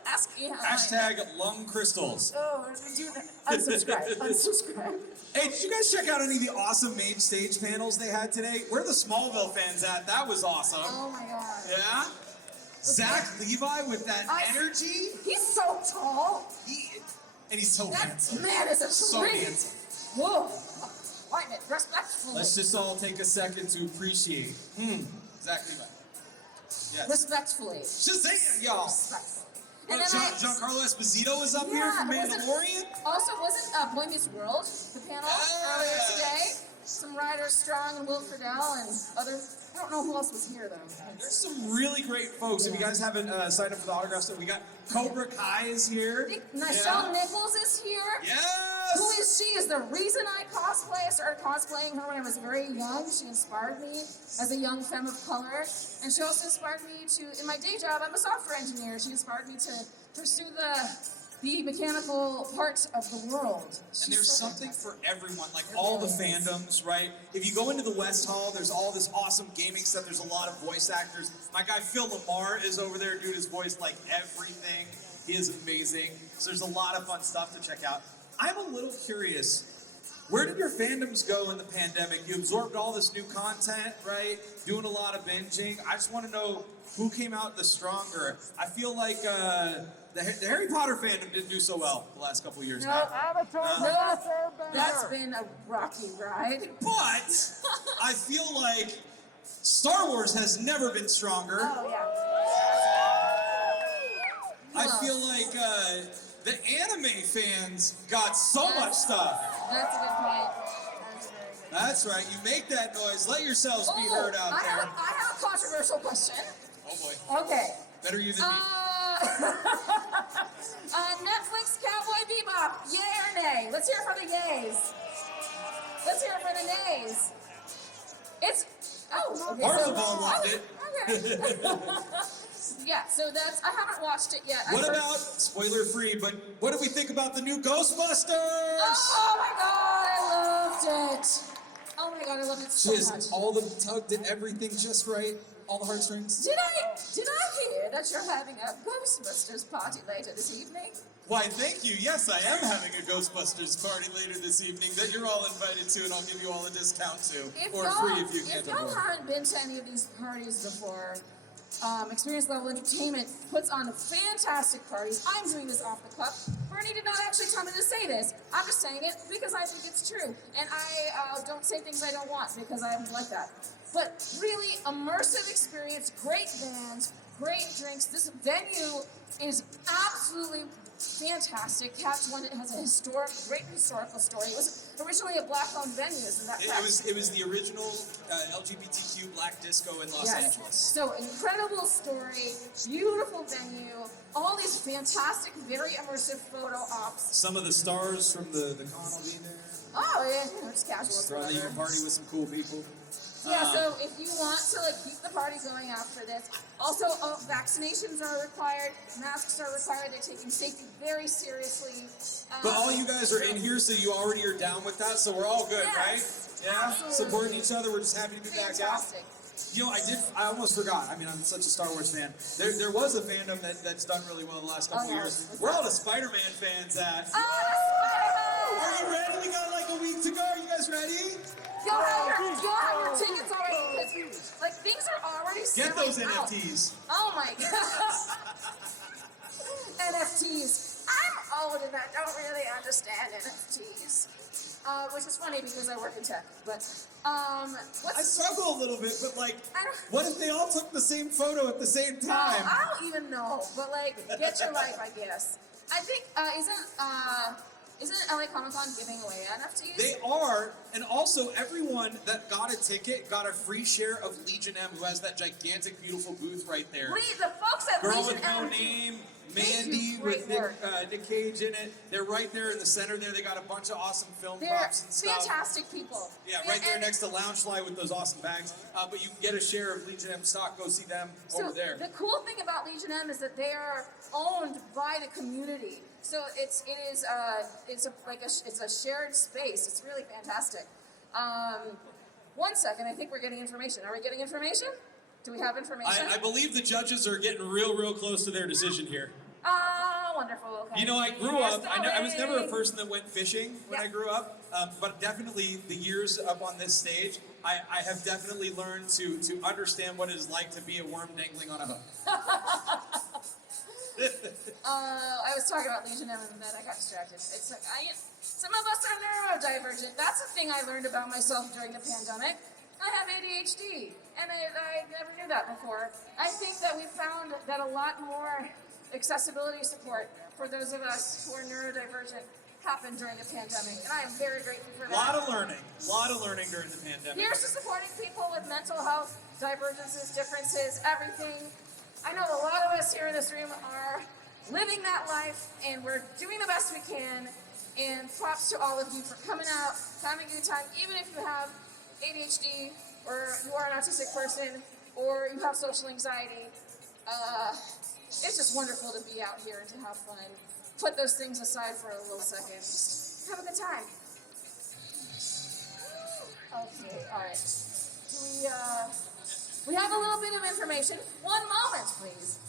Ask me how Hashtag lung crystals. Oh, do that. Unsubscribe. Unsubscribe. Hey, did you guys check out any of the awesome main stage panels they had today? Where are the Smallville fans at? That was awesome. Oh my god. Yeah? Zach Levi with that energy. He's so tall. And he's so That handsome. man is a So treat. handsome. Whoa. Quiet it. Respectfully. Let's just all take a second to appreciate. Zach Levi. Yes. Respectfully. Shazam, y'all. Respectfully. And then Giancarlo Esposito is up here Yeah, from wasn't- Mandalorian. Also, wasn't Boy Meets World the panel earlier today? Some writers, Strong and Will Friedle and other. I don't know who else was here though. There's some really great folks. If you guys haven't signed up for the autograph stuff, we got Cobra Kai is here. Nichelle Nichols is here. Yes. Who is she? Is the reason I cosplay. I started cosplaying her when I was very young. She inspired me as a young femme of color. And she also inspired me to, in my day job, I'm a software engineer. She inspired me to pursue the mechanical part of the world. And there's something for everyone, like all the fandoms, right? If you go into the West Hall, there's all this awesome gaming stuff. There's a lot of voice actors. My guy Phil Lamar is over there doing his voice like everything. He is amazing. So there's a lot of fun stuff to check out. I'm a little curious. Where did your fandoms go in the pandemic? You absorbed all this new content, right? Doing a lot of binging. I just want to know who came out the stronger. I feel like the Harry Potter fandom didn't do so well the last couple of years. No, that's been a rocky ride. But I feel like Star Wars has never been stronger. Oh yeah. I feel like the anime fans got so much stuff. That's a good point. That's very good. That's right. You make that noise. Let yourselves be heard out I there. have a controversial question. Oh boy. Okay. Better you than me. Netflix Cowboy Bebop, yay or nay? Let's hear it for the yays. Let's hear it for the nays. It's, okay. Parzival loved it. Okay. Yeah, so that's, I haven't watched it yet. What about, spoiler free, but what do we think about the new Ghostbusters? Oh my god, I loved it. Oh my god, I loved it so much. Just all the tugged and everything just right. All the heartstrings. Did I hear that you're having a Ghostbusters party later this evening? Why, thank you. Yes, I am having a Ghostbusters party later this evening that you're all invited to, and I'll give you all a discount to. Or free if you can't If y'all afford. haven't been to any of these parties before, Experience Level Entertainment puts on fantastic parties. I'm doing this off the cuff. Bernie did not actually tell me to say this. I'm just saying it because I think it's true. And I don't say things I don't want because I'm like that. But really immersive experience, great bands, great drinks. This venue is absolutely fantastic. Catch One, it has a great historical story. It was originally a black-owned venue, isn't that correct? It was the original LGBTQ black disco in Los Angeles. So incredible story, beautiful venue, all these fantastic, very immersive photo ops. Some of the stars from the con will be there. Oh yeah, just casual. Throwing the party with some cool people. Yeah, so if you want to keep the party going after this, also vaccinations are required, masks are required. They're taking safety very seriously. But all you guys are in here, so you already are down with that, so we're all good, Yes, right? Yeah, absolutely. supporting each other. We're just happy to be back out. Fantastic. You know, I almost forgot. I mean, I'm such a Star Wars fan. There was a fandom that's done really well the last couple of years. Where all the Spider-Man fans at? Are you ready? We got like a week to go. Are you guys ready? You'll have your tickets already because things are already Get selling those out. NFTs. Oh my god. NFTs. I'm old and I don't really understand NFTs. Which is funny because I work in tech. But I struggle a little bit, but I don't- what if they all took the same photo at the same time? I don't even know. But get your life, I guess. I think isn't LA Comic Con giving away NFTs? They are, and also everyone that got a ticket got a free share of Legion M, who has that gigantic, beautiful booth right there. The folks at Girl Legion with No M Name, they do Mandy great with work. Nick Cage in it. They're right there in the center there. They got a bunch of awesome film They're props and stuff. fantastic people. Yeah, right there And- next to Loungefly with those awesome bags. But you can get a share of Legion M stock. Go see them over there. The cool thing about Legion M is that they are owned by the community. So it's a shared space. It's really fantastic. 1 second, I think we're getting information. Are we getting information? Do we have information? I believe the judges are getting real close to their decision here. Ah, wonderful. Okay. You know, I grew up, I was never a Starting. person that went fishing when I grew up, but definitely the years up on this stage, I have definitely learned to understand what it's like to be a worm dangling on a hook. I was talking about Legionnaire and then I got distracted. It's like, some of us are neurodivergent. That's a thing I learned about myself during the pandemic. I have ADHD, and I never knew that before. I think that we found that a lot more accessibility support for those of us who are neurodivergent happened during the pandemic, and I am very grateful for that. A lot of learning during the pandemic. Here's to supporting people with mental health divergences, differences, everything. I know a lot of us here in this room are living that life, and we're doing the best we can. And props to all of you for coming out, having a good time, even if you have ADHD, or you are an autistic person, or you have social anxiety. It's just wonderful to be out here and to have fun. Put those things aside for a little second. Just have a good time. Okay, all right. We have a little bit of information. 1 moment, please.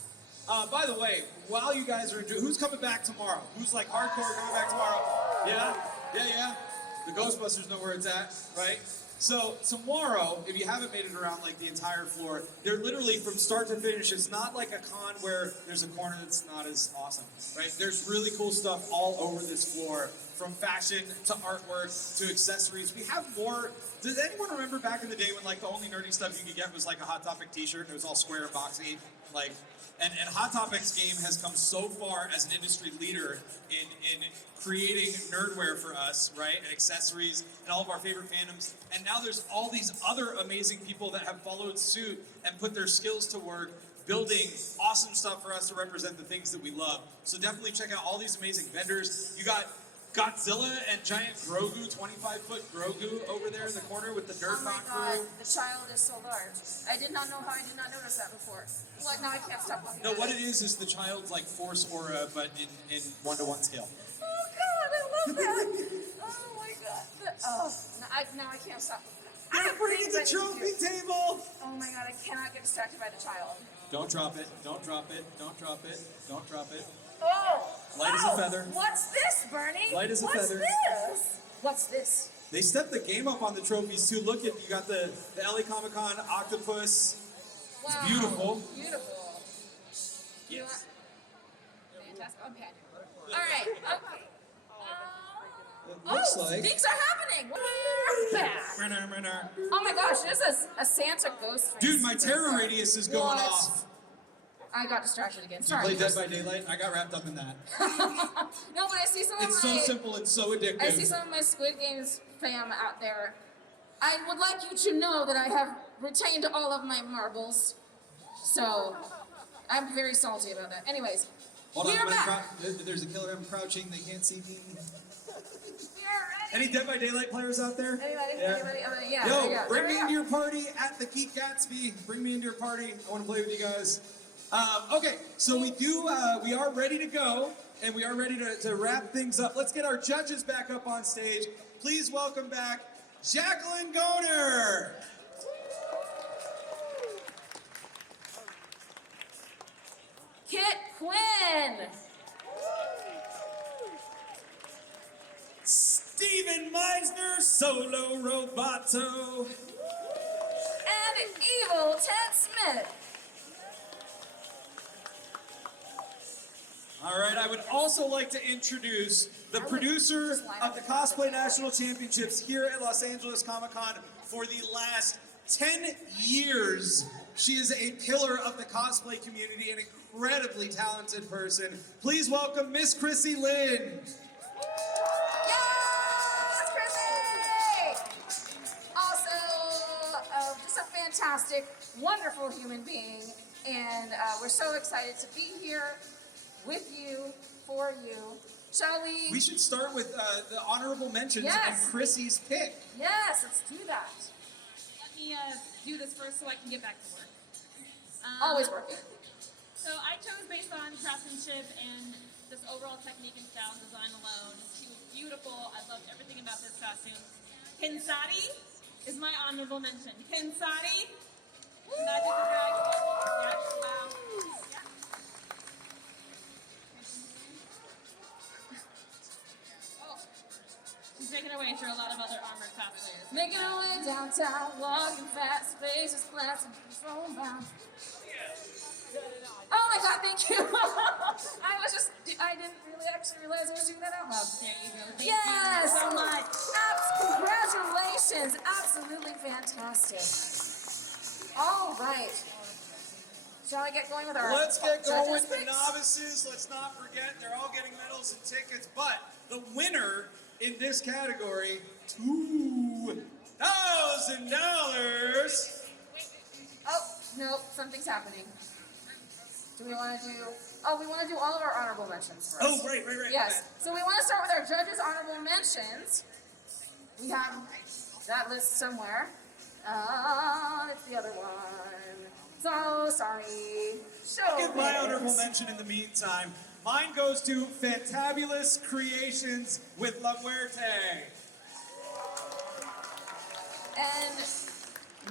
By the way, while you guys are who's coming back tomorrow? Who's like hardcore coming back tomorrow? Yeah. The Ghostbusters know where it's at, right? So tomorrow, if you haven't made it around like the entire floor, they're literally from start to finish. It's not like a con where there's a corner that's not as awesome, right? There's really cool stuff all over this floor, from fashion to artwork to accessories. We have more. Does anyone remember back in the day when like the only nerdy stuff you could get was like a Hot Topic t-shirt and it was all square and boxy? Like, and Hot Topic's game has come so far as an industry leader in creating nerdwear for us, right? And accessories and all of our favorite fandoms. And now there's all these other amazing people that have followed suit and put their skills to work building awesome stuff for us to represent the things that we love. So definitely check out all these amazing vendors. You got Godzilla and giant Grogu, 25-foot Grogu over there in the corner with the Oh my Nerdbot god, crew. the child is so large. I did not know how I did not notice that before. Like, now I can't stop looking No, at what it. it is the child's like force aura, but in 1-to-1 scale. Oh god, I love that. Oh my god. Now I can't stop looking at it. I have Bring things the I need to trophy do. table! Oh my god, I cannot get distracted by the child. Don't drop it, don't drop it, don't drop it, don't drop it. Oh! Light as a feather. What's this, Bernie? Light as a feather. What's this? What's this? They stepped the game up on the trophies too. Look at, you got the LA Comic Con octopus. Wow. It's beautiful. Beautiful. Yes. Fantastic. Okay. All right. Okay. It looks like. Things are happening. We're back. Oh my gosh, there's a Santa ghost face. Dude, my terror radius is going What? off. I got distracted again. You Sorry. play Dead by Daylight? I got wrapped up in that. No, but I see some of It's my. so simple and so addictive. I see some of my Squid Games fam out there. I would like you to know that I have retained all of my marbles. So, I'm very salty about that. Anyways, Hold we on, are I'm back. there's a killer. I'm crouching. They can't see me. We are ready. Any Dead by Daylight players out there? Anybody? Yeah. Anybody? Yeah. Yo, yeah, bring there me we into go. your party at the Geek Gatsby. Bring me into your party. I want to play with you guys. Okay, so we are ready to go, and we are ready to wrap things up. Let's get our judges back up on stage. Please welcome back Jacqueline Goner. Kit Quinn. Steven Meisner, Solo Roboto. And evil Ted Smith. All right, I would also like to introduce the producer of the Cosplay National Championships here at Los Angeles Comic Con for the last 10 years. She is a pillar of the cosplay community, an incredibly talented person. Please welcome Miss Chrissy Lynn. Yes, Chrissy! Also, just a fantastic, wonderful human being, and we're so excited to be here with you, for you. Shall we? We should start with the honorable mentions Yes. and Chrissy's pick. Yes, let's do that. Let me do this first so I can get back to work. Always working. So I chose based on craftsmanship and this overall technique and style and design alone. She was beautiful. I loved everything about this costume. Kinsati, is my honorable mention. Kinsani, Magic the Dragon. Yes, wow. Yeah. Oh, she's making her way through a lot of other armored cosplayers. Making our way downtown, walking fast, faces glancing, thrown bound. Oh my God, thank you. I didn't really actually realize I was doing that out loud. There you go. Thank Yes! you so much. Congratulations! Absolutely fantastic. All right. Shall I get going with our Let's get going judges' with the picks? novices. Let's not forget, they're all getting medals and tickets, but the winner in this category, $2,000. Oh, no, something's happening. Do we want to do... Oh, we want to do all of our honorable mentions first. Oh, right. Yes. So we want to start with our judges' honorable mentions. We have that list somewhere. It's the other one. So sorry. I'll give my honorable mention in the meantime. Mine goes to Fantabulous Creations with La Muerte. And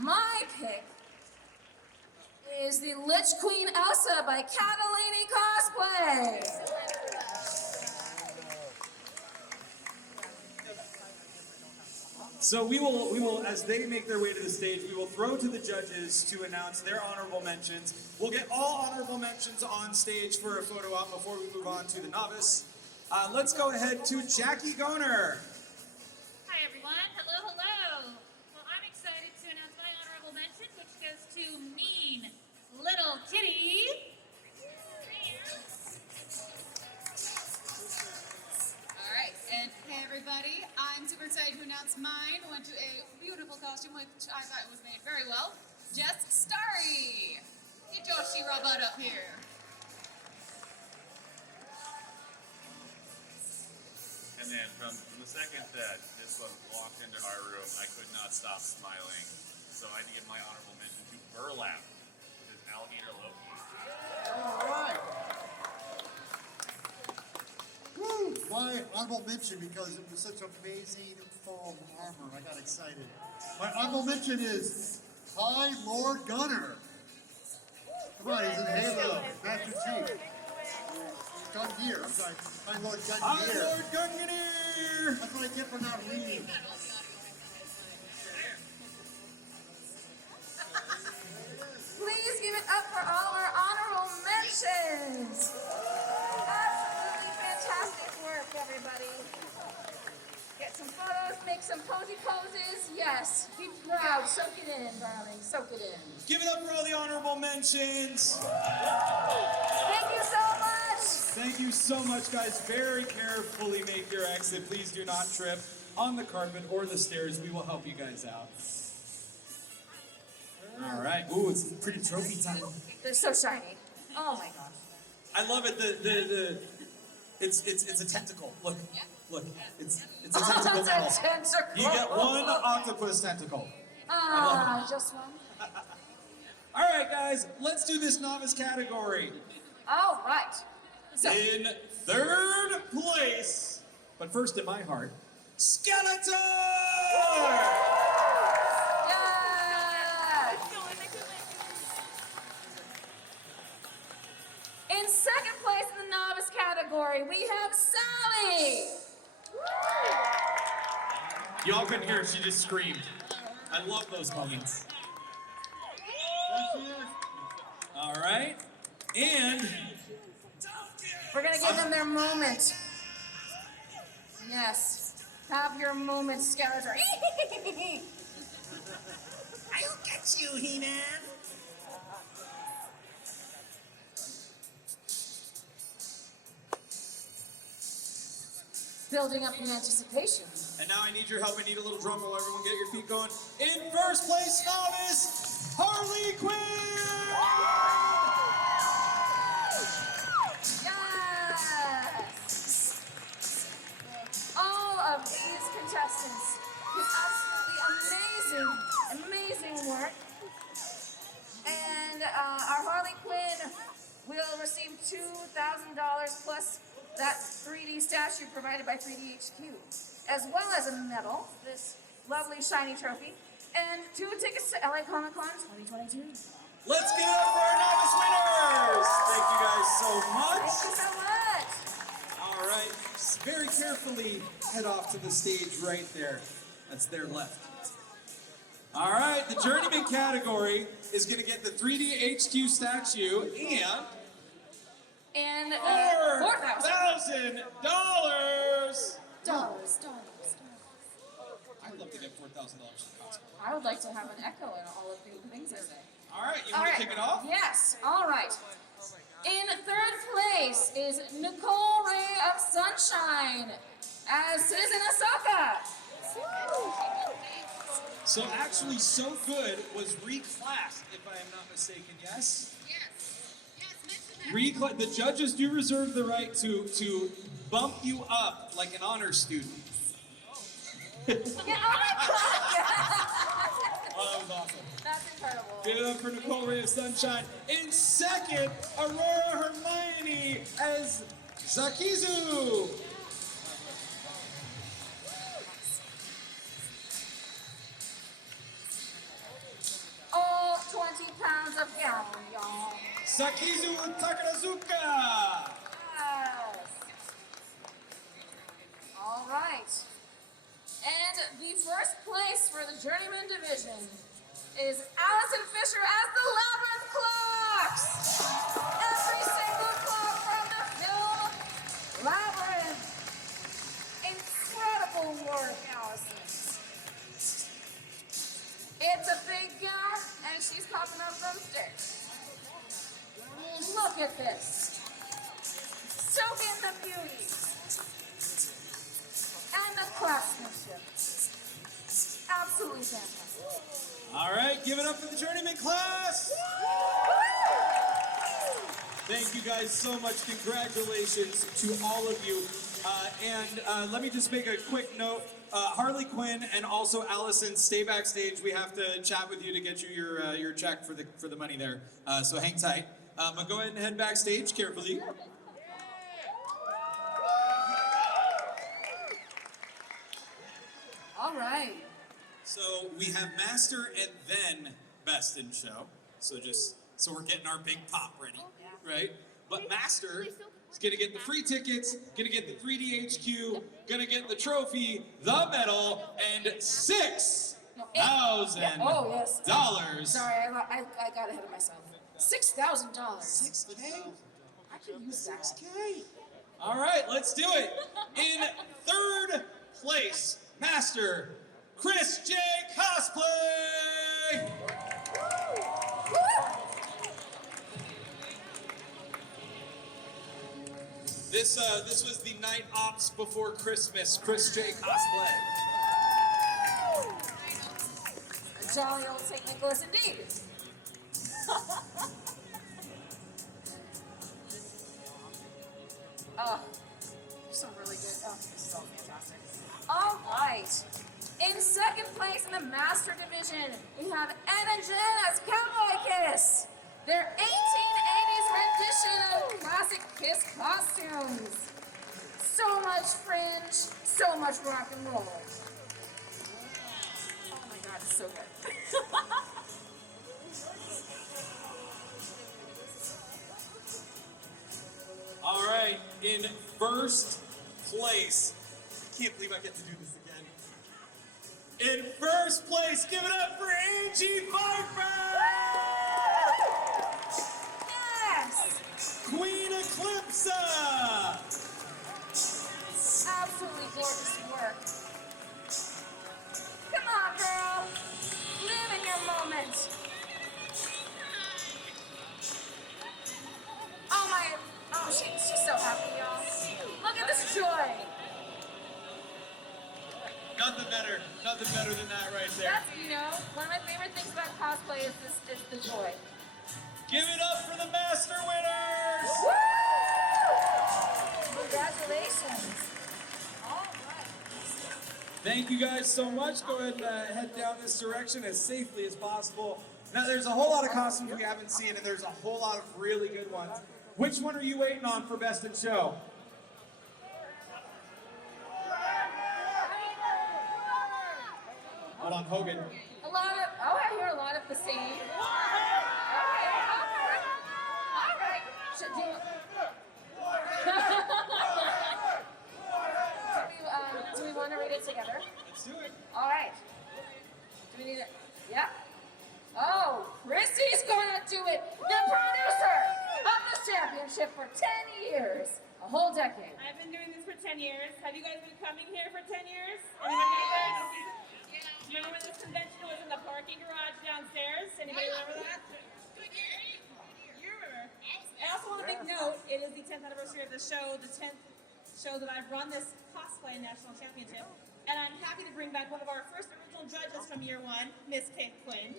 my pick is the Lich Queen Elsa by Catalini Cosplay. So we will, as they make their way to the stage, we will throw to the judges to announce their honorable mentions. We'll get all honorable mentions on stage for a photo op before we move on to the novice. Let's go ahead to Jackie Goner. Hi everyone, hello. Well, I'm excited to announce my honorable mention, which goes to Mean Little Kitty. All right, and hey everybody, I'm super excited to announce mine. Went to a beautiful costume, which I thought was made very well. Jess Starry. Get Joshi Robot up here. And then from the second that this one walked into our room, I could not stop smiling. So I had to give my honorable mention to Burlap with his alligator Loki. All right. Woo! My honorable mention, because it was such amazing fall armor, I got excited. My honorable mention is High Lord Gunner. Come on, he's in Halo, Master Chief. Gungear, I'm sorry, High Lord Gungear. Lord Gungear! That's what I get for not reading. Please give it up for all our honorable mentions. Absolutely fantastic work, everybody. Get some photos, make some posy poses. Yes, be proud. Soak it in, darling. Soak it in. Give it up for all the honorable mentions. Thank you so much. Thank you so much, guys. Very carefully make your exit. Please do not trip on the carpet or the stairs. We will help you guys out. All right. Ooh, it's pretty trophy time. They're so shiny. Oh my gosh. I love it. It's a tentacle. Look. It's a tentacle It's medal. a tentacle. You get one octopus tentacle. Ah, just one. All right, guys. Let's do this novice category. All right. So, In third place, but first in my heart, Skeletor! yeah. In second place in the novice category, we have Sally. Y'all couldn't hear her, she just screamed. I love those moments. All right, and We're gonna give them their moment. Yes. Have your moment, Skeletor. I'll get you, He-Man. Building up the anticipation. and now I need your help. I need a little drum roll. Everyone get your feet going. In first place, novice, Harley Quinn! Yes! All of these contestants did absolutely amazing work. And our Harley Quinn will receive $2,000 plus that 3D statue provided by 3D HQ, as well as a medal, this lovely shiny trophy. and 2 tickets to LA Comic Con 2022. Let's give it up for our novice winners! Thank you guys so much. Thank you so much. All right, just very carefully head off to the stage right there. That's their left. All right, the Journeyman category is going to get the 3D HQ statue and $4,000. Dollars. I'd love to get $4,000 for cosplay. I would like to have an echo in all of the things I say. All right, you want to kick it off? Yes, all right. In 3rd place is Nicole Ray of Sunshine as Citizen Ahsoka. So actually, So Good was reclassed, if I am not mistaken, yes? Mention that. The judges do reserve the right to bump you up like an honor student. Yeah, oh my God! Oh, that was awesome. That's incredible. Give it up for Nicole Ray of Sunshine. In 2nd, Aurora Hermione as Zakizu. All 20 pounds of gown, y'all. Zakizu Takarazuka. Yes. All right. And the 1st place for the Journeyman division is Allison Fisher as the Labyrinth Clocks. Every single clock from the film Labyrinth. Incredible work, Allison. It's a big gown, and she's popping up from stairs. Look at this. Soak in the beauty. And the craftsmanship. Absolutely fantastic. All right, give it up for the Journeyman class. Thank you guys so much. Congratulations to all of you. And let me just make a quick note. Harley Quinn and also Allison, stay backstage. We have to chat with you to get you your check for the money there. So hang tight. But go ahead and head backstage carefully. All right. So we have Master and then Best in Show. So we're getting our big pop ready, right? But Master is gonna get the free tickets, gonna get the 3D HQ, gonna get the trophy, the medal, and $6,000. Oh, yes. Dollars. Sorry, I got ahead of myself. $6,000. $6K? I could use that. $6K. All right, let's do it. In 3rd place, Master Chris J. Cosplay. This was the night ops before Christmas. Chris J. Cosplay. A jolly old St. Nicholas indeed. Oh, you're so really good. Oh, this is all fantastic. All right. In 2nd place in the Master Division, we have Ed and Jen as Cowboy Kiss. Their 1880s rendition of classic Kiss costumes. So much fringe, so much rock and roll. Oh my God, it's so good. All right, in 1st place, I can't believe I get to do this again. In 1st place, give it up for Angie Pfeiffer! Yes! Queen Eclipsa! Absolutely gorgeous work. Come on, girl. Live in your moment. Oh, she's so happy, y'all. Look at this joy. Nothing better than that right there. That's, one of my favorite things about cosplay is the joy. Give it up for the Master winners! Woo! Congratulations. All right. Thank you guys so much. Go ahead and head down this direction as safely as possible. Now, there's a whole lot of costumes we haven't seen, and there's a whole lot of really good ones. Which one are you waiting on for Best in Show? Hold on, Hogan. A lot of, oh, I hear a lot of the same. Okay. All right. Should do, do we want to read it together? Let's do it. All right. Do we need it? Yeah. Oh, Chrissy's gonna do it. The producer of this championship for 10 years. A whole decade. I've been doing this for 10 years. Have you guys been coming here for 10 years? Anybody? Remember when this convention was in the parking garage downstairs? Anybody remember that? You remember? I also want to make note, it is the 10th anniversary of the show, the 10th show that I've run this Cosplay National Championship. And I'm happy to bring back one of our first original judges from year one, Miss Kate Quinn.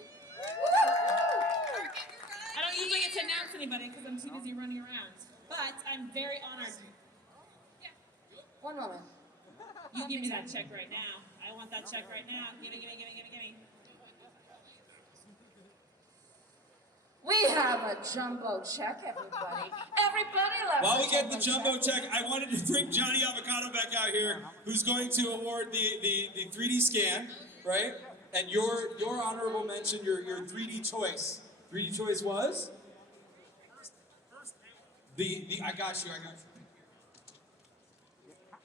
I don't usually get to announce anybody because I'm too busy running around. But I'm very honored. One moment. You give me that check right now. I want that check right now. Give me. We have a jumbo check, everybody. Everybody loves While a we get the jumbo jumbo check, I wanted to bring Johnny Avocado back out here, who's going to award the 3D scan, right? And your honorable mention, your 3D choice. 3D choice was? I got you.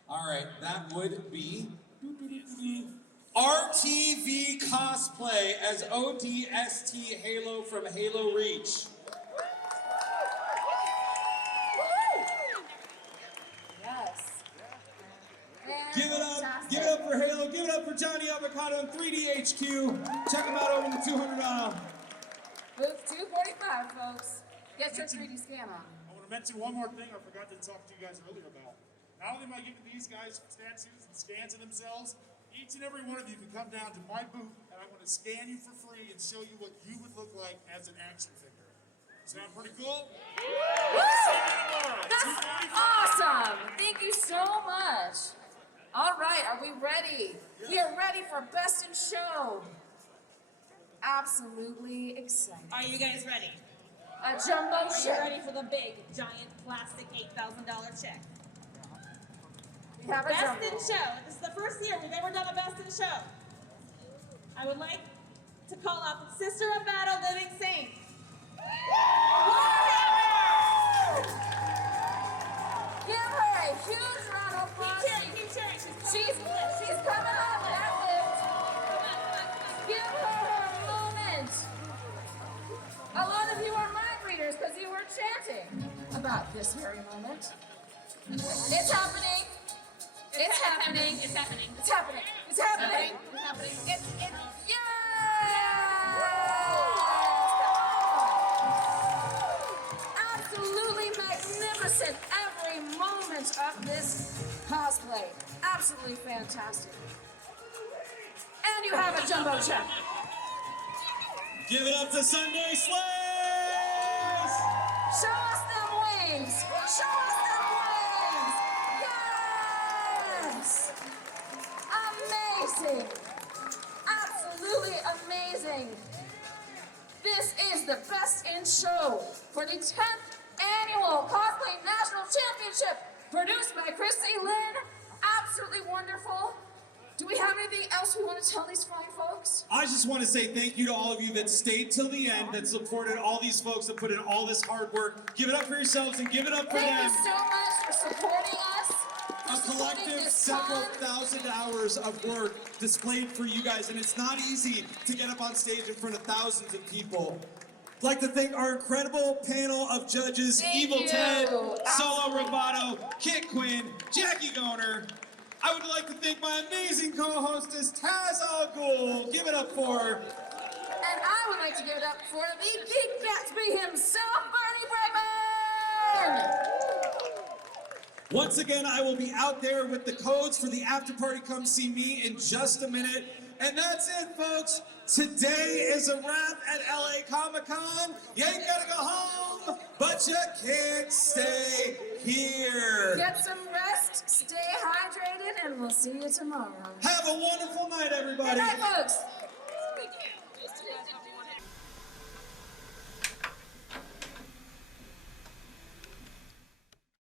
All right, that would be RTV Cosplay as ODST Halo from Halo Reach. Yes. Give it up for Halo, give it up for Johnny Avocado and 3D HQ. Check them out over the 200 Booth 245, folks. Get your 3D scan on. I want to mention one more thing I forgot to talk to you guys earlier about. Not only am I giving these guys statues and scans of themselves, each and every one of you can come down to my booth and I'm going to scan you for free and show you what you would look like as an action figure. Sound pretty cool? That's awesome. Thank you so much. All right, are we ready? We are ready for Best in Show. Absolutely excited. Are you guys ready? A jumbo Are you check. ready for the big, giant, plastic $8,000 check? We have a Best jumbo. in Show. This is the first year we've ever done a Best in Show. I would like to call up Sister of Battle Living Saint. Give her a huge round of applause. Keep cheering. She's coming up that lift. Give her a moment. A lot of you are mind readers because you were chanting about this very moment. It's happening. It's happening. It's happening. It's happening. It's happening. It's happening. Yeah! Absolutely magnificent every moment of this cosplay. Absolutely fantastic. And you have a jumbo check. Give it up to Sunday Slays! Show us them wings. Show us them wings. Yes! Amazing. Absolutely amazing. This is the Best in Show for the 10th Annual Cosplay National Championship, produced by Chrissy Lynn. Absolutely wonderful. Do we have anything else we want to tell these fine folks? I just want to say thank you to all of you that stayed till the end, that supported all these folks that put in all this hard work. Give it up for yourselves and give it up for Thank them. you so much for supporting us. A collective several thousand hours of work displayed for you guys, and it's not easy to get up on stage in front of thousands of people. I'd like to thank our incredible panel of judges, Thank Evil you. Ted, Solo Roboto, Kit Quinn, Jackie Goner. I would like to thank my amazing co-hostess, Taz Al Ghul. Give it up for her. And I would like to give it up for the Geek Gatsby himself, Bernie Bregman! Once again, I will be out there with the codes for the after party. Come see me in just a minute. And that's it, folks. Today is a wrap at LA Comic-Con. You ain't gotta go home, but you can't stay here. Get some rest, stay hydrated, and we'll see you tomorrow. Have a wonderful night, everybody. Good night, folks.